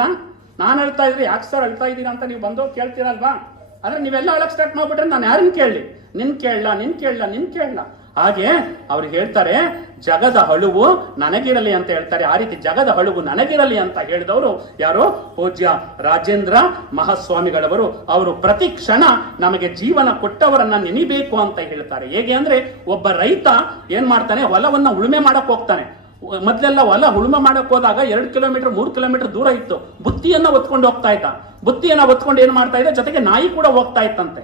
ನಾನು ಅಳ್ತಾ ಇದ್ರೆ ಯಾಕೆ ಸರ್ ಅಳ್ತಾ ಇದ್ದೀರಾ ಅಂತ ನೀವು ಬಂದು ಕೇಳ್ತೀರಲ್ವಾ? ಆದ್ರೆ ನೀವೆಲ್ಲ ಅಳಕ್ ಸ್ಟಾರ್ಟ್ ಮಾಡ್ಬಿಟ್ರೆ ನಾನು ಯಾರನ್ನ ಕೇಳಲಿ? ನಿನ್ ಕೇಳಲ್ಲ. ಹಾಗೆ ಅವ್ರು ಹೇಳ್ತಾರೆ, ಜಗದ ಅಳುವು ನನಗಿರಲಿ ಅಂತ ಹೇಳ್ತಾರೆ. ಆ ರೀತಿ ಜಗದ ಅಳುವು ನನಗಿರಲಿ ಅಂತ ಹೇಳಿದವರು ಯಾರು? ಪೂಜ್ಯ ರಾಜೇಂದ್ರ ಮಹಾಸ್ವಾಮಿಗಳವರು. ಅವರು ಪ್ರತಿ ಕ್ಷಣ ನಮಗೆ ಜೀವನ ಕೊಟ್ಟವರನ್ನ ನೆನಿಬೇಕು ಅಂತ ಹೇಳ್ತಾರೆ. ಹೇಗೆ ಅಂದ್ರೆ, ಒಬ್ಬ ರೈತ ಏನ್ ಮಾಡ್ತಾನೆ, ಹೊಲವನ್ನ ಉಳುಮೆ ಮಾಡಕ್ ಹೋಗ್ತಾನೆ. ಮೊದಲೆಲ್ಲ ಹೊಲ ಉಳುಮೆ ಮಾಡಕ್ ಹೋದಾಗ 2 ಕಿಲೋಮೀಟರ್ 3 ಕಿಲೋಮೀಟರ್ ದೂರ ಇತ್ತು. ಬುತ್ತಿಯನ್ನ ಒತ್ಕೊಂಡು ಹೋಗ್ತಾ ಇದ್ದ. ಬುತ್ತಿಯನ್ನ ಒತ್ಕೊಂಡು ಏನ್ ಮಾಡ್ತಾ ಇದ್ದ, ಜೊತೆಗೆ ನಾಯಿ ಕೂಡ ಹೋಗ್ತಾ ಇತ್ತಂತೆ.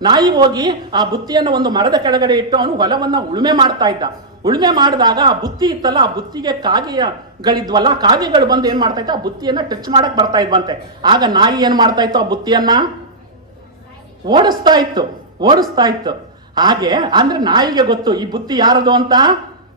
ನಾಯಿ ಹೋಗಿ ಆ ಬುತ್ತಿಯನ್ನು ಒಂದು ಮರದ ಕೆಳಗಡೆ ಇಟ್ಟು ಅವನು ಹೊಲವನ್ನ ಉಳುಮೆ ಮಾಡ್ತಾ ಇದ್ದ. ಉಳುಮೆ ಮಾಡಿದಾಗ ಆ ಬುತ್ತಿ ಇತ್ತಲ್ಲ, ಆ ಬುತ್ತಿಗೆ ಕಾಗೆಗಳಿದ್ವಲ್ಲ, ಕಾಗೆಗಳು ಬಂದು ಏನ್ ಮಾಡ್ತಾ ಇತ್ತು, ಆ ಬುತ್ತಿಯನ್ನ ಟಚ್ ಮಾಡಕ್ ಬರ್ತಾ ಇದ್ವಂತೆ. ಆಗ ನಾಯಿ ಏನ್ ಮಾಡ್ತಾ ಇತ್ತು, ಆ ಬುತ್ತಿಯನ್ನ ಓಡಿಸ್ತಾ ಇತ್ತು. ಹಾಗೆ ಅಂದ್ರೆ ನಾಯಿಗೆ ಗೊತ್ತು ಈ ಬುತ್ತಿ ಯಾರದು ಅಂತ,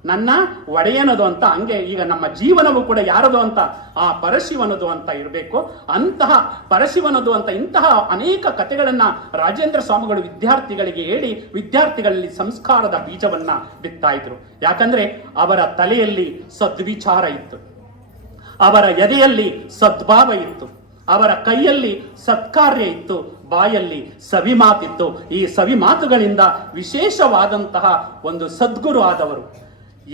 ನನ್ನ ಒಡೆಯನದು ಅಂತ. ಹಂಗೆ ಈಗ ನಮ್ಮ ಜೀವನವು ಕೂಡ ಯಾರದು ಅಂತ, ಆ ಪರಶಿವನದು ಅಂತ ಇರಬೇಕು. ಅಂತಹ ಪರಶಿವನದು ಅಂತ ಇಂತಹ ಅನೇಕ ಕಥೆಗಳನ್ನ ರಾಜೇಂದ್ರ ಸ್ವಾಮಿಗಳು ವಿದ್ಯಾರ್ಥಿಗಳಿಗೆ ಹೇಳಿ ವಿದ್ಯಾರ್ಥಿಗಳಲ್ಲಿ ಸಂಸ್ಕಾರದ ಬೀಜವನ್ನ ಬಿತ್ತಾ ಇದ್ರು. ಯಾಕಂದ್ರೆ ಅವರ ತಲೆಯಲ್ಲಿ ಸದ್ವಿಚಾರ ಇತ್ತು, ಅವರ ಎದೆಯಲ್ಲಿ ಸದ್ಭಾವ ಇತ್ತು, ಅವರ ಕೈಯಲ್ಲಿ ಸತ್ಕಾರ್ಯ ಇತ್ತು, ಬಾಯಲ್ಲಿ ಸವಿ ಮಾತಿತ್ತು. ಈ ಸವಿ ಮಾತುಗಳಿಂದ ವಿಶೇಷವಾದಂತಹ ಒಂದು ಸದ್ಗುರು ಆದವರು.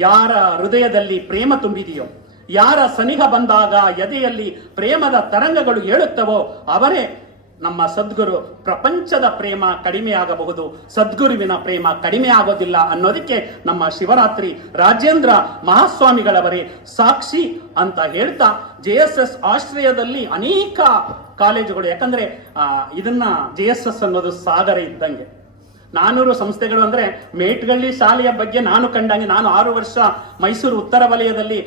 ಯಾರ ಹೃದಯದಲ್ಲಿ ಪ್ರೇಮ ತುಂಬಿದೆಯೋ, ಯಾರ ಸನಿಹ ಬಂದಾಗ ಎದೆಯಲ್ಲಿ ಪ್ರೇಮದ ತರಂಗಗಳು ಏಳುತ್ತವೋ ಅವರೇ ನಮ್ಮ ಸದ್ಗುರು. ಪ್ರಪಂಚದ ಪ್ರೇಮ ಕಡಿಮೆ ಆಗಬಹುದು, ಸದ್ಗುರುವಿನ ಪ್ರೇಮ ಕಡಿಮೆ ಆಗೋದಿಲ್ಲ ಅನ್ನೋದಕ್ಕೆ ನಮ್ಮ ಶಿವರಾತ್ರಿ ರಾಜೇಂದ್ರ ಮಹಾಸ್ವಾಮಿಗಳವರೇ ಸಾಕ್ಷಿ ಅಂತ ಹೇಳ್ತಾ, JSS ಆಶ್ರಯದಲ್ಲಿ ಅನೇಕ ಕಾಲೇಜುಗಳು, ಯಾಕಂದ್ರೆ ಇದನ್ನ JSS ಅನ್ನೋದು ಸಾಗರ ಇದ್ದಂಗೆ. 400 ಸಂಸ್ಥೆಗಳು ಅಂದ್ರೆ ಮೇಟ್ಗಳ್ಳಿ ಶಾಲೆಯ ಬಗ್ಗೆ ನಾನು ಕಂಡಂಗೆ, ನಾನು 6 ವರ್ಷ ಮೈಸೂರು ಉತ್ತರ ವಲಯದಲ್ಲಿ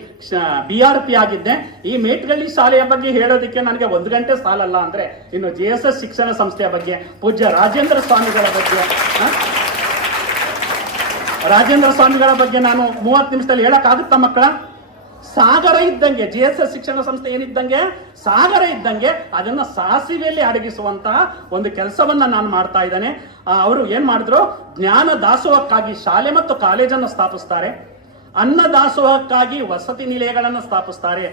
BRP ಆಗಿದ್ದೆ. ಈ ಮೇಟ್ಗಳ್ಳಿ ಶಾಲೆಯ ಬಗ್ಗೆ ಹೇಳೋದಕ್ಕೆ ನನಗೆ 1 ಗಂಟೆ ಸಾಲಲ್ಲ. ಅಂದ್ರೆ ಇನ್ನು JSS ಶಿಕ್ಷಣ ಸಂಸ್ಥೆಯ ಬಗ್ಗೆ, ಪೂಜ್ಯ ರಾಜೇಂದ್ರ ಸ್ವಾಮಿಗಳ ಬಗ್ಗೆ ನಾನು 30 ನಿಮಿಷದಲ್ಲಿ ಹೇಳಕ್ಕಾಗುತ್ತಾ ಮಕ್ಕಳ? ಸಾಗರ ಇದ್ದಂಗೆ JSS ಶಿಕ್ಷಣ ಸಂಸ್ಥೆ ಏನಿದ್ದಂಗೆ, ಸಾಗರ ಇದ್ದಂಗೆ, ಅದನ್ನ ಸಾಸಿವೆಯಲ್ಲಿ ಅಡಗಿಸುವಂತಹ ಒಂದು ಕೆಲಸವನ್ನ ನಾನು ಮಾಡ್ತಾ ಇದ್ದೇನೆ. ಅವರು ಏನ್ ಮಾಡಿದ್ರು, ಜ್ಞಾನ ದಾಸೋಹಕ್ಕಾಗಿ ಶಾಲೆ ಮತ್ತು ಕಾಲೇಜನ್ನು ಸ್ಥಾಪಿಸ್ತಾರೆ, ಅನ್ನ ದಾಸೋಹಕ್ಕಾಗಿ ವಸತಿ ನಿಲಯಗಳನ್ನು ಸ್ಥಾಪಿಸ್ತಾರೆ,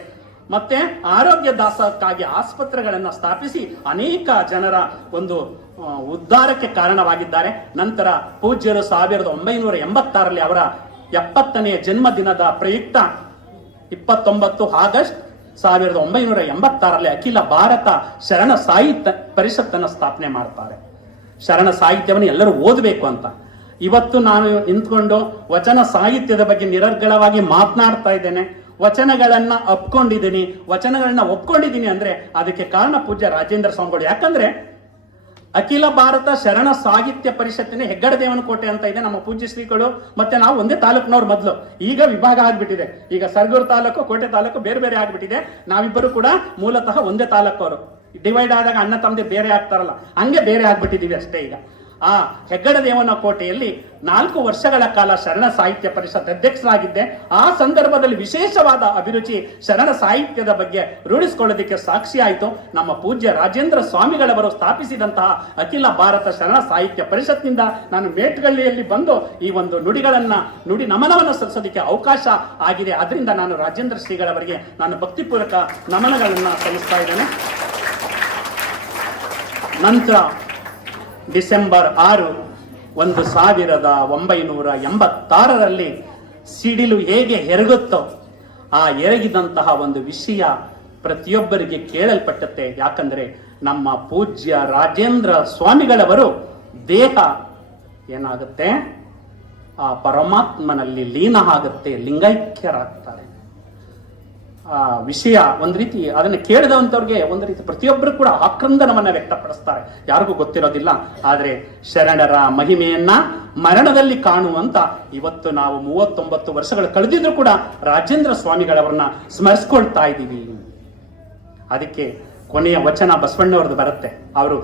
ಮತ್ತೆ ಆರೋಗ್ಯ ದಾಸೋಹಕ್ಕಾಗಿ ಆಸ್ಪತ್ರೆಗಳನ್ನು ಸ್ಥಾಪಿಸಿ ಅನೇಕ ಜನರ ಒಂದು ಉದ್ಧಾರಕ್ಕೆ ಕಾರಣವಾಗಿದ್ದಾರೆ. ನಂತರ ಪೂಜ್ಯರು 1986ರಲ್ಲಿ ಅವರ 70ನೇ ಜನ್ಮದಿನದ ಪ್ರಯುಕ್ತ 29 ಆಗಸ್ಟ್ 1986ರಲ್ಲಿ ಅಖಿಲ ಭಾರತ ಶರಣ ಸಾಹಿತ್ಯ ಪರಿಷತ್ತನ್ನು ಸ್ಥಾಪನೆ ಮಾಡ್ತಾರೆ. ಶರಣ ಸಾಹಿತ್ಯವನ್ನು ಎಲ್ಲರೂ ಓದಬೇಕು ಅಂತ. ಇವತ್ತು ನಾನು ನಿಂತ್ಕೊಂಡು ವಚನ ಸಾಹಿತ್ಯದ ಬಗ್ಗೆ ನಿರರ್ಗಳವಾಗಿ ಮಾತನಾಡ್ತಾ ಇದ್ದೇನೆ, ವಚನಗಳನ್ನ ಒಪ್ಕೊಂಡಿದ್ದೀನಿ ಅಂದ್ರೆ ಅದಕ್ಕೆ ಕಾರಣ ಪೂಜ್ಯ ರಾಜೇಂದ್ರ ಸ್ವಾಮಿಗಳು. ಯಾಕಂದ್ರೆ ಅಖಿಲ ಭಾರತ ಶರಣ ಸಾಹಿತ್ಯ ಪರಿಷತ್ತಿನ ಹೆಗ್ಗಡದೇವನಕೋಟೆ ಅಂತ ಇದೆ, ನಮ್ಮ ಪೂಜ್ಯ ಶ್ರೀಗಳು ಮತ್ತೆ ನಾವು ಒಂದೇ ತಾಲೂಕಿನವ್ರು ಮೊದಲು. ಈಗ ವಿಭಾಗ ಆಗ್ಬಿಟ್ಟಿದೆ, ಈಗ ಸರಗೂರು ತಾಲೂಕು ಕೋಟೆ ತಾಲೂಕು ಬೇರೆ ಬೇರೆ ಆಗ್ಬಿಟ್ಟಿದೆ. ನಾವಿಬ್ಬರು ಕೂಡ ಮೂಲತಃ ಒಂದೇ ತಾಲೂಕವರು. ಡಿವೈಡ್ ಆದಾಗ ಅಣ್ಣ ತಮ್ಮದೇ ಬೇರೆ ಆಗ್ತಾರಲ್ಲ, ಹಂಗೆ ಬೇರೆ ಆಗ್ಬಿಟ್ಟಿದೀವಿ ಅಷ್ಟೇ. ಈಗ ಆ ಹೆಗ್ಗಡದೇವನ ಕೋಟೆಯಲ್ಲಿ 4 ವರ್ಷಗಳ ಕಾಲ ಶರಣ ಸಾಹಿತ್ಯ ಪರಿಷತ್ ಅಧ್ಯಕ್ಷರಾಗಿದ್ದೆ. ಆ ಸಂದರ್ಭದಲ್ಲಿ ವಿಶೇಷವಾದ ಅಭಿರುಚಿ ಶರಣ ಸಾಹಿತ್ಯದ ಬಗ್ಗೆ ರೂಢಿಸಿಕೊಳ್ಳೋದಕ್ಕೆ ಸಾಕ್ಷಿ ಆಯಿತು. ನಮ್ಮ ಪೂಜ್ಯ ರಾಜೇಂದ್ರ ಸ್ವಾಮಿಗಳವರು ಸ್ಥಾಪಿಸಿದಂತಹ ಅಖಿಲ ಭಾರತ ಶರಣ ಸಾಹಿತ್ಯ ಪರಿಷತ್ನಿಂದ ನಾನು ಮೇಟ್ಗಳ್ಳಿಯಲ್ಲಿ ಬಂದು ಈ ಒಂದು ನುಡಿ ನಮನವನ್ನು ಸಲ್ಲಿಸೋದಕ್ಕೆ ಅವಕಾಶ ಆಗಿದೆ. ಅದರಿಂದ ನಾನು ರಾಜೇಂದ್ರ ಶ್ರೀಗಳವರಿಗೆ ನಾನು ಭಕ್ತಿಪೂರ್ವಕ ನಮನಗಳನ್ನು ಸಲ್ಲಿಸ್ತಾ ಇದ್ದೇನೆ. ನಂತರ ಡಿಸೆಂಬರ್ 6, 1986ರಲ್ಲಿ ಸಿಡಿಲು ಹೇಗೆ ಎರಗುತ್ತೋ ಆ ಎರಗಿದಂತಹ ಒಂದು ವಿಷಯ ಪ್ರತಿಯೊಬ್ಬರಿಗೆ ಕೇಳಲ್ಪಟ್ಟತ್ತೆ. ಯಾಕಂದ್ರೆ ನಮ್ಮ ಪೂಜ್ಯ ರಾಜೇಂದ್ರ ಸ್ವಾಮಿಗಳವರು ದೇಹ ಏನಾಗುತ್ತೆ, ಆ ಪರಮಾತ್ಮನಲ್ಲಿ ಲೀನ ಆಗುತ್ತೆ, ಲಿಂಗೈಕ್ಯರಾಗ್ತಾರೆ. ಆ ವಿಷಯ ಒಂದು ರೀತಿ ಅದನ್ನು ಕೇಳಿದಂಥವ್ರಿಗೆ ಒಂದು ರೀತಿ ಪ್ರತಿಯೊಬ್ಬರು ಕೂಡ ಆಕ್ರಂದನವನ್ನ ವ್ಯಕ್ತಪಡಿಸ್ತಾರೆ, ಯಾರಿಗೂ ಗೊತ್ತಿರೋದಿಲ್ಲ. ಆದ್ರೆ ಶರಣರ ಮಹಿಮೆಯನ್ನ ಮರಣದಲ್ಲಿ ಕಾಣುವಂತ ಇವತ್ತು ನಾವು 39 ವರ್ಷಗಳು ಕಳೆದಿದ್ರು ಕೂಡ ರಾಜೇಂದ್ರ ಸ್ವಾಮಿಗಳವರನ್ನ ಸ್ಮರಿಸ್ಕೊಳ್ತಾ ಇದ್ದೀವಿ. ಅದಕ್ಕೆ ಕೊನೆಯ ವಚನ ಬಸವಣ್ಣವ್ರದ್ದು ಬರುತ್ತೆ. ಅವರು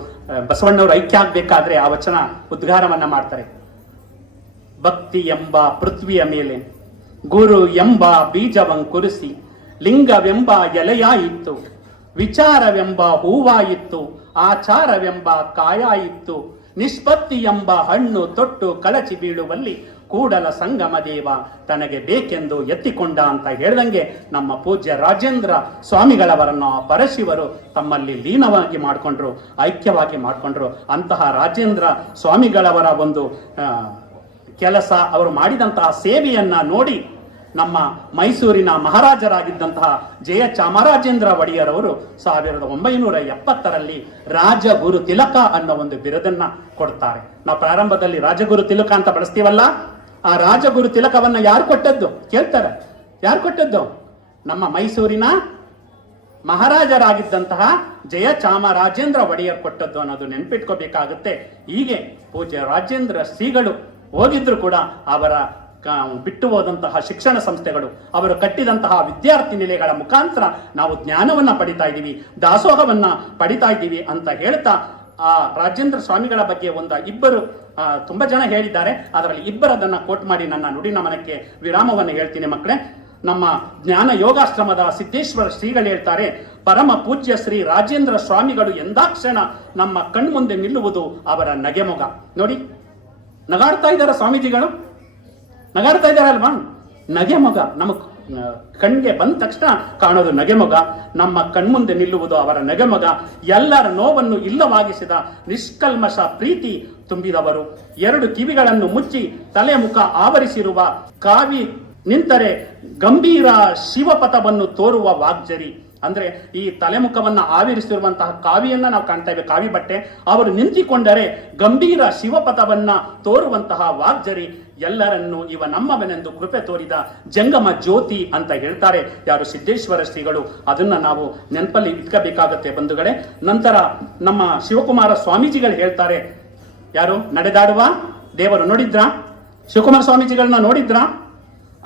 ಬಸವಣ್ಣವರು ಐಕ್ಯ ಆಗ್ಬೇಕಾದ್ರೆ ಆ ವಚನ ಉದ್ಗಾರವನ್ನ ಮಾಡ್ತಾರೆ. ಭಕ್ತಿ ಎಂಬ ಪೃಥ್ವಿಯ ಮೇಲೆ ಗುರು ಎಂಬ ಬೀಜವಂ ಕುರಿಸಿ, ಲಿಂಗವೆಂಬ ಎಲೆಯಾಯಿತ್ತು, ವಿಚಾರವೆಂಬ ಹೂವಾಯಿತ್ತು, ಆಚಾರವೆಂಬ ಕಾಯಾಯಿತ್ತು, ನಿಷ್ಪತ್ತಿ ಎಂಬ ಹಣ್ಣು ತೊಟ್ಟು ಕಳಚಿ ಬೀಳುವಲ್ಲಿ ಕೂಡಲ ಸಂಗಮ ದೇವ ತನಗೆ ಬೇಕೆಂದು ಎತ್ತಿಕೊಂಡ ಅಂತ ಹೇಳ್ದಂಗೆ ನಮ್ಮ ಪೂಜ್ಯ ರಾಜೇಂದ್ರ ಸ್ವಾಮಿಗಳವರನ್ನು ಪರಶಿವರು ತಮ್ಮಲ್ಲಿ ಲೀನವಾಗಿ ಮಾಡಿಕೊಂಡ್ರು, ಐಕ್ಯವಾಗಿ ಮಾಡಿಕೊಂಡ್ರು. ಅಂತಹ ರಾಜೇಂದ್ರ ಸ್ವಾಮಿಗಳವರ ಒಂದು ಕೆಲಸ, ಅವರು ಮಾಡಿದಂತಹ ಸೇವೆಯನ್ನ ನೋಡಿ ನಮ್ಮ ಮೈಸೂರಿನ ಮಹಾರಾಜರಾಗಿದ್ದಂತಹ ಜಯ ಚಾಮರಾಜೇಂದ್ರ ಒಡೆಯರ್ ಅವರು 1970ರಲ್ಲಿ ರಾಜಗುರು ತಿಲಕ ಅನ್ನೋ ಒಂದು ಬಿರುದನ್ನ ಕೊಡ್ತಾರೆ. ನಾವು ಪ್ರಾರಂಭದಲ್ಲಿ ರಾಜಗುರು ತಿಲಕ ಅಂತ ಬಳಸ್ತೀವಲ್ಲ, ಆ ರಾಜಗುರು ತಿಲಕವನ್ನ ಯಾರು ಕೊಟ್ಟದ್ದು ಕೇಳ್ತಾರೆ? ಯಾರು ಕೊಟ್ಟದ್ದು? ನಮ್ಮ ಮೈಸೂರಿನ ಮಹಾರಾಜರಾಗಿದ್ದಂತಹ ಜಯ ಚಾಮರಾಜೇಂದ್ರ ಒಡೆಯರ್ ಕೊಟ್ಟದ್ದು ಅನ್ನೋದು ನೆನ್ಪಿಟ್ಕೋಬೇಕಾಗುತ್ತೆ. ಹೀಗೆ ಪೂಜ್ಯ ರಾಜೇಂದ್ರ ಶ್ರೀಗಳು ಹೋಗಿದ್ರು ಕೂಡ ಅವರ ಬಿಟ್ಟು ಹೋದಂತಹ ಶಿಕ್ಷಣ ಸಂಸ್ಥೆಗಳು, ಅವರು ಕಟ್ಟಿದಂತಹ ವಿದ್ಯಾರ್ಥಿ ನಿಲಯಗಳ ಮುಖಾಂತರ ನಾವು ಜ್ಞಾನವನ್ನ ಪಡಿತಾ ಇದ್ದೀವಿ, ದಾಸೋಹವನ್ನ ಪಡಿತಾ ಇದ್ದೀವಿ ಅಂತ ಹೇಳ್ತಾ ಆ ರಾಜೇಂದ್ರ ಸ್ವಾಮಿಗಳ ಬಗ್ಗೆ ಇಬ್ಬರು ತುಂಬಾ ಜನ ಹೇಳಿದ್ದಾರೆ. ಅದರಲ್ಲಿ ಇಬ್ಬರದನ್ನ ಕೋಟ್ ಮಾಡಿ ನನ್ನ ನುಡಿ ನಮನಕ್ಕೆ ವಿರಾಮವನ್ನು ಹೇಳ್ತೀನಿ ಮಕ್ಕಳೇ. ನಮ್ಮ ಜ್ಞಾನ ಯೋಗಾಶ್ರಮದ ಸಿದ್ದೇಶ್ವರ ಶ್ರೀಗಳು ಹೇಳ್ತಾರೆ, ಪರಮ ಪೂಜ್ಯ ಶ್ರೀ ರಾಜೇಂದ್ರ ಸ್ವಾಮಿಗಳು ಎಂದಾಕ್ಷಣ ನಮ್ಮ ಕಣ್ಮುಂದೆ ನಿಲ್ಲುವುದು ಅವರ ನಗೆಮೊಗ. ನೋಡಿ, ನಗಾಡ್ತಾ ಇದ್ದಾರೆ ಸ್ವಾಮೀಜಿಗಳು, ನಗಾಡ್ತಾ ಇದ್ದಾರಲ್ವಾ? ನಗೆಮೊಗ ನಮ್ಮ ಕಣ್ಗೆ ಬಂದ ತಕ್ಷಣ ಕಾಣೋದು ನಗೆಮೊಗ, ನಮ್ಮ ಕಣ್ಮುಂದೆ ನಿಲ್ಲುವುದು ಅವರ ನಗೆಮೊಗ. ಎಲ್ಲರ ನೋವನ್ನು ಇಲ್ಲವಾಗಿಸಿದ ನಿಷ್ಕಲ್ಮಶ ಪ್ರೀತಿ ತುಂಬಿದವರು, 2 ಕಿವಿಗಳನ್ನು ಮುಚ್ಚಿ ತಲೆ ಮುಖ ಆವರಿಸಿರುವ ಕಾವಿ ನಿಂತರೆ ಗಂಭೀರ ಶಿವಪಥವನ್ನು ತೋರುವ ವಾಗ್ಜರಿ. ಅಂದ್ರೆ ಈ ತಲೆಮುಖವನ್ನ ಆವರಿಸಿರುವಂತಹ ಕಾವಿಯನ್ನ ನಾವು ಕಾಣ್ತಾ ಇದ್ದೇವೆ, ಕಾವಿ ಬಟ್ಟೆ. ಅವರು ನಿಂತಿಕೊಂಡರೆ ಗಂಭೀರ ಶಿವಪಥವನ್ನ ತೋರುವಂತಹ ವಾಗ್ಜರಿ, ಎಲ್ಲರನ್ನು ಇವ ನಮ್ಮವನೆಂದು ಕೃಪೆ ತೋರಿದ ಜಂಗಮ ಜ್ಯೋತಿ ಅಂತ ಹೇಳ್ತಾರೆ ಯಾರು? ಸಿದ್ದೇಶ್ವರ ಶ್ರೀಗಳು. ಅದನ್ನ ನಾವು ನೆನಪಲ್ಲಿ ಇಟ್ಕೋಬೇಕಾಗತ್ತೆ ಬಂಧುಗಳೇ. ನಂತರ ನಮ್ಮ ಶಿವಕುಮಾರ ಸ್ವಾಮೀಜಿಗಳು ಹೇಳ್ತಾರೆ, ಯಾರು? ನಡೆದಾಡುವ ದೇವರು. ನೋಡಿದ್ರ ಶಿವಕುಮಾರ ಸ್ವಾಮೀಜಿಗಳನ್ನ? ನೋಡಿದ್ರ?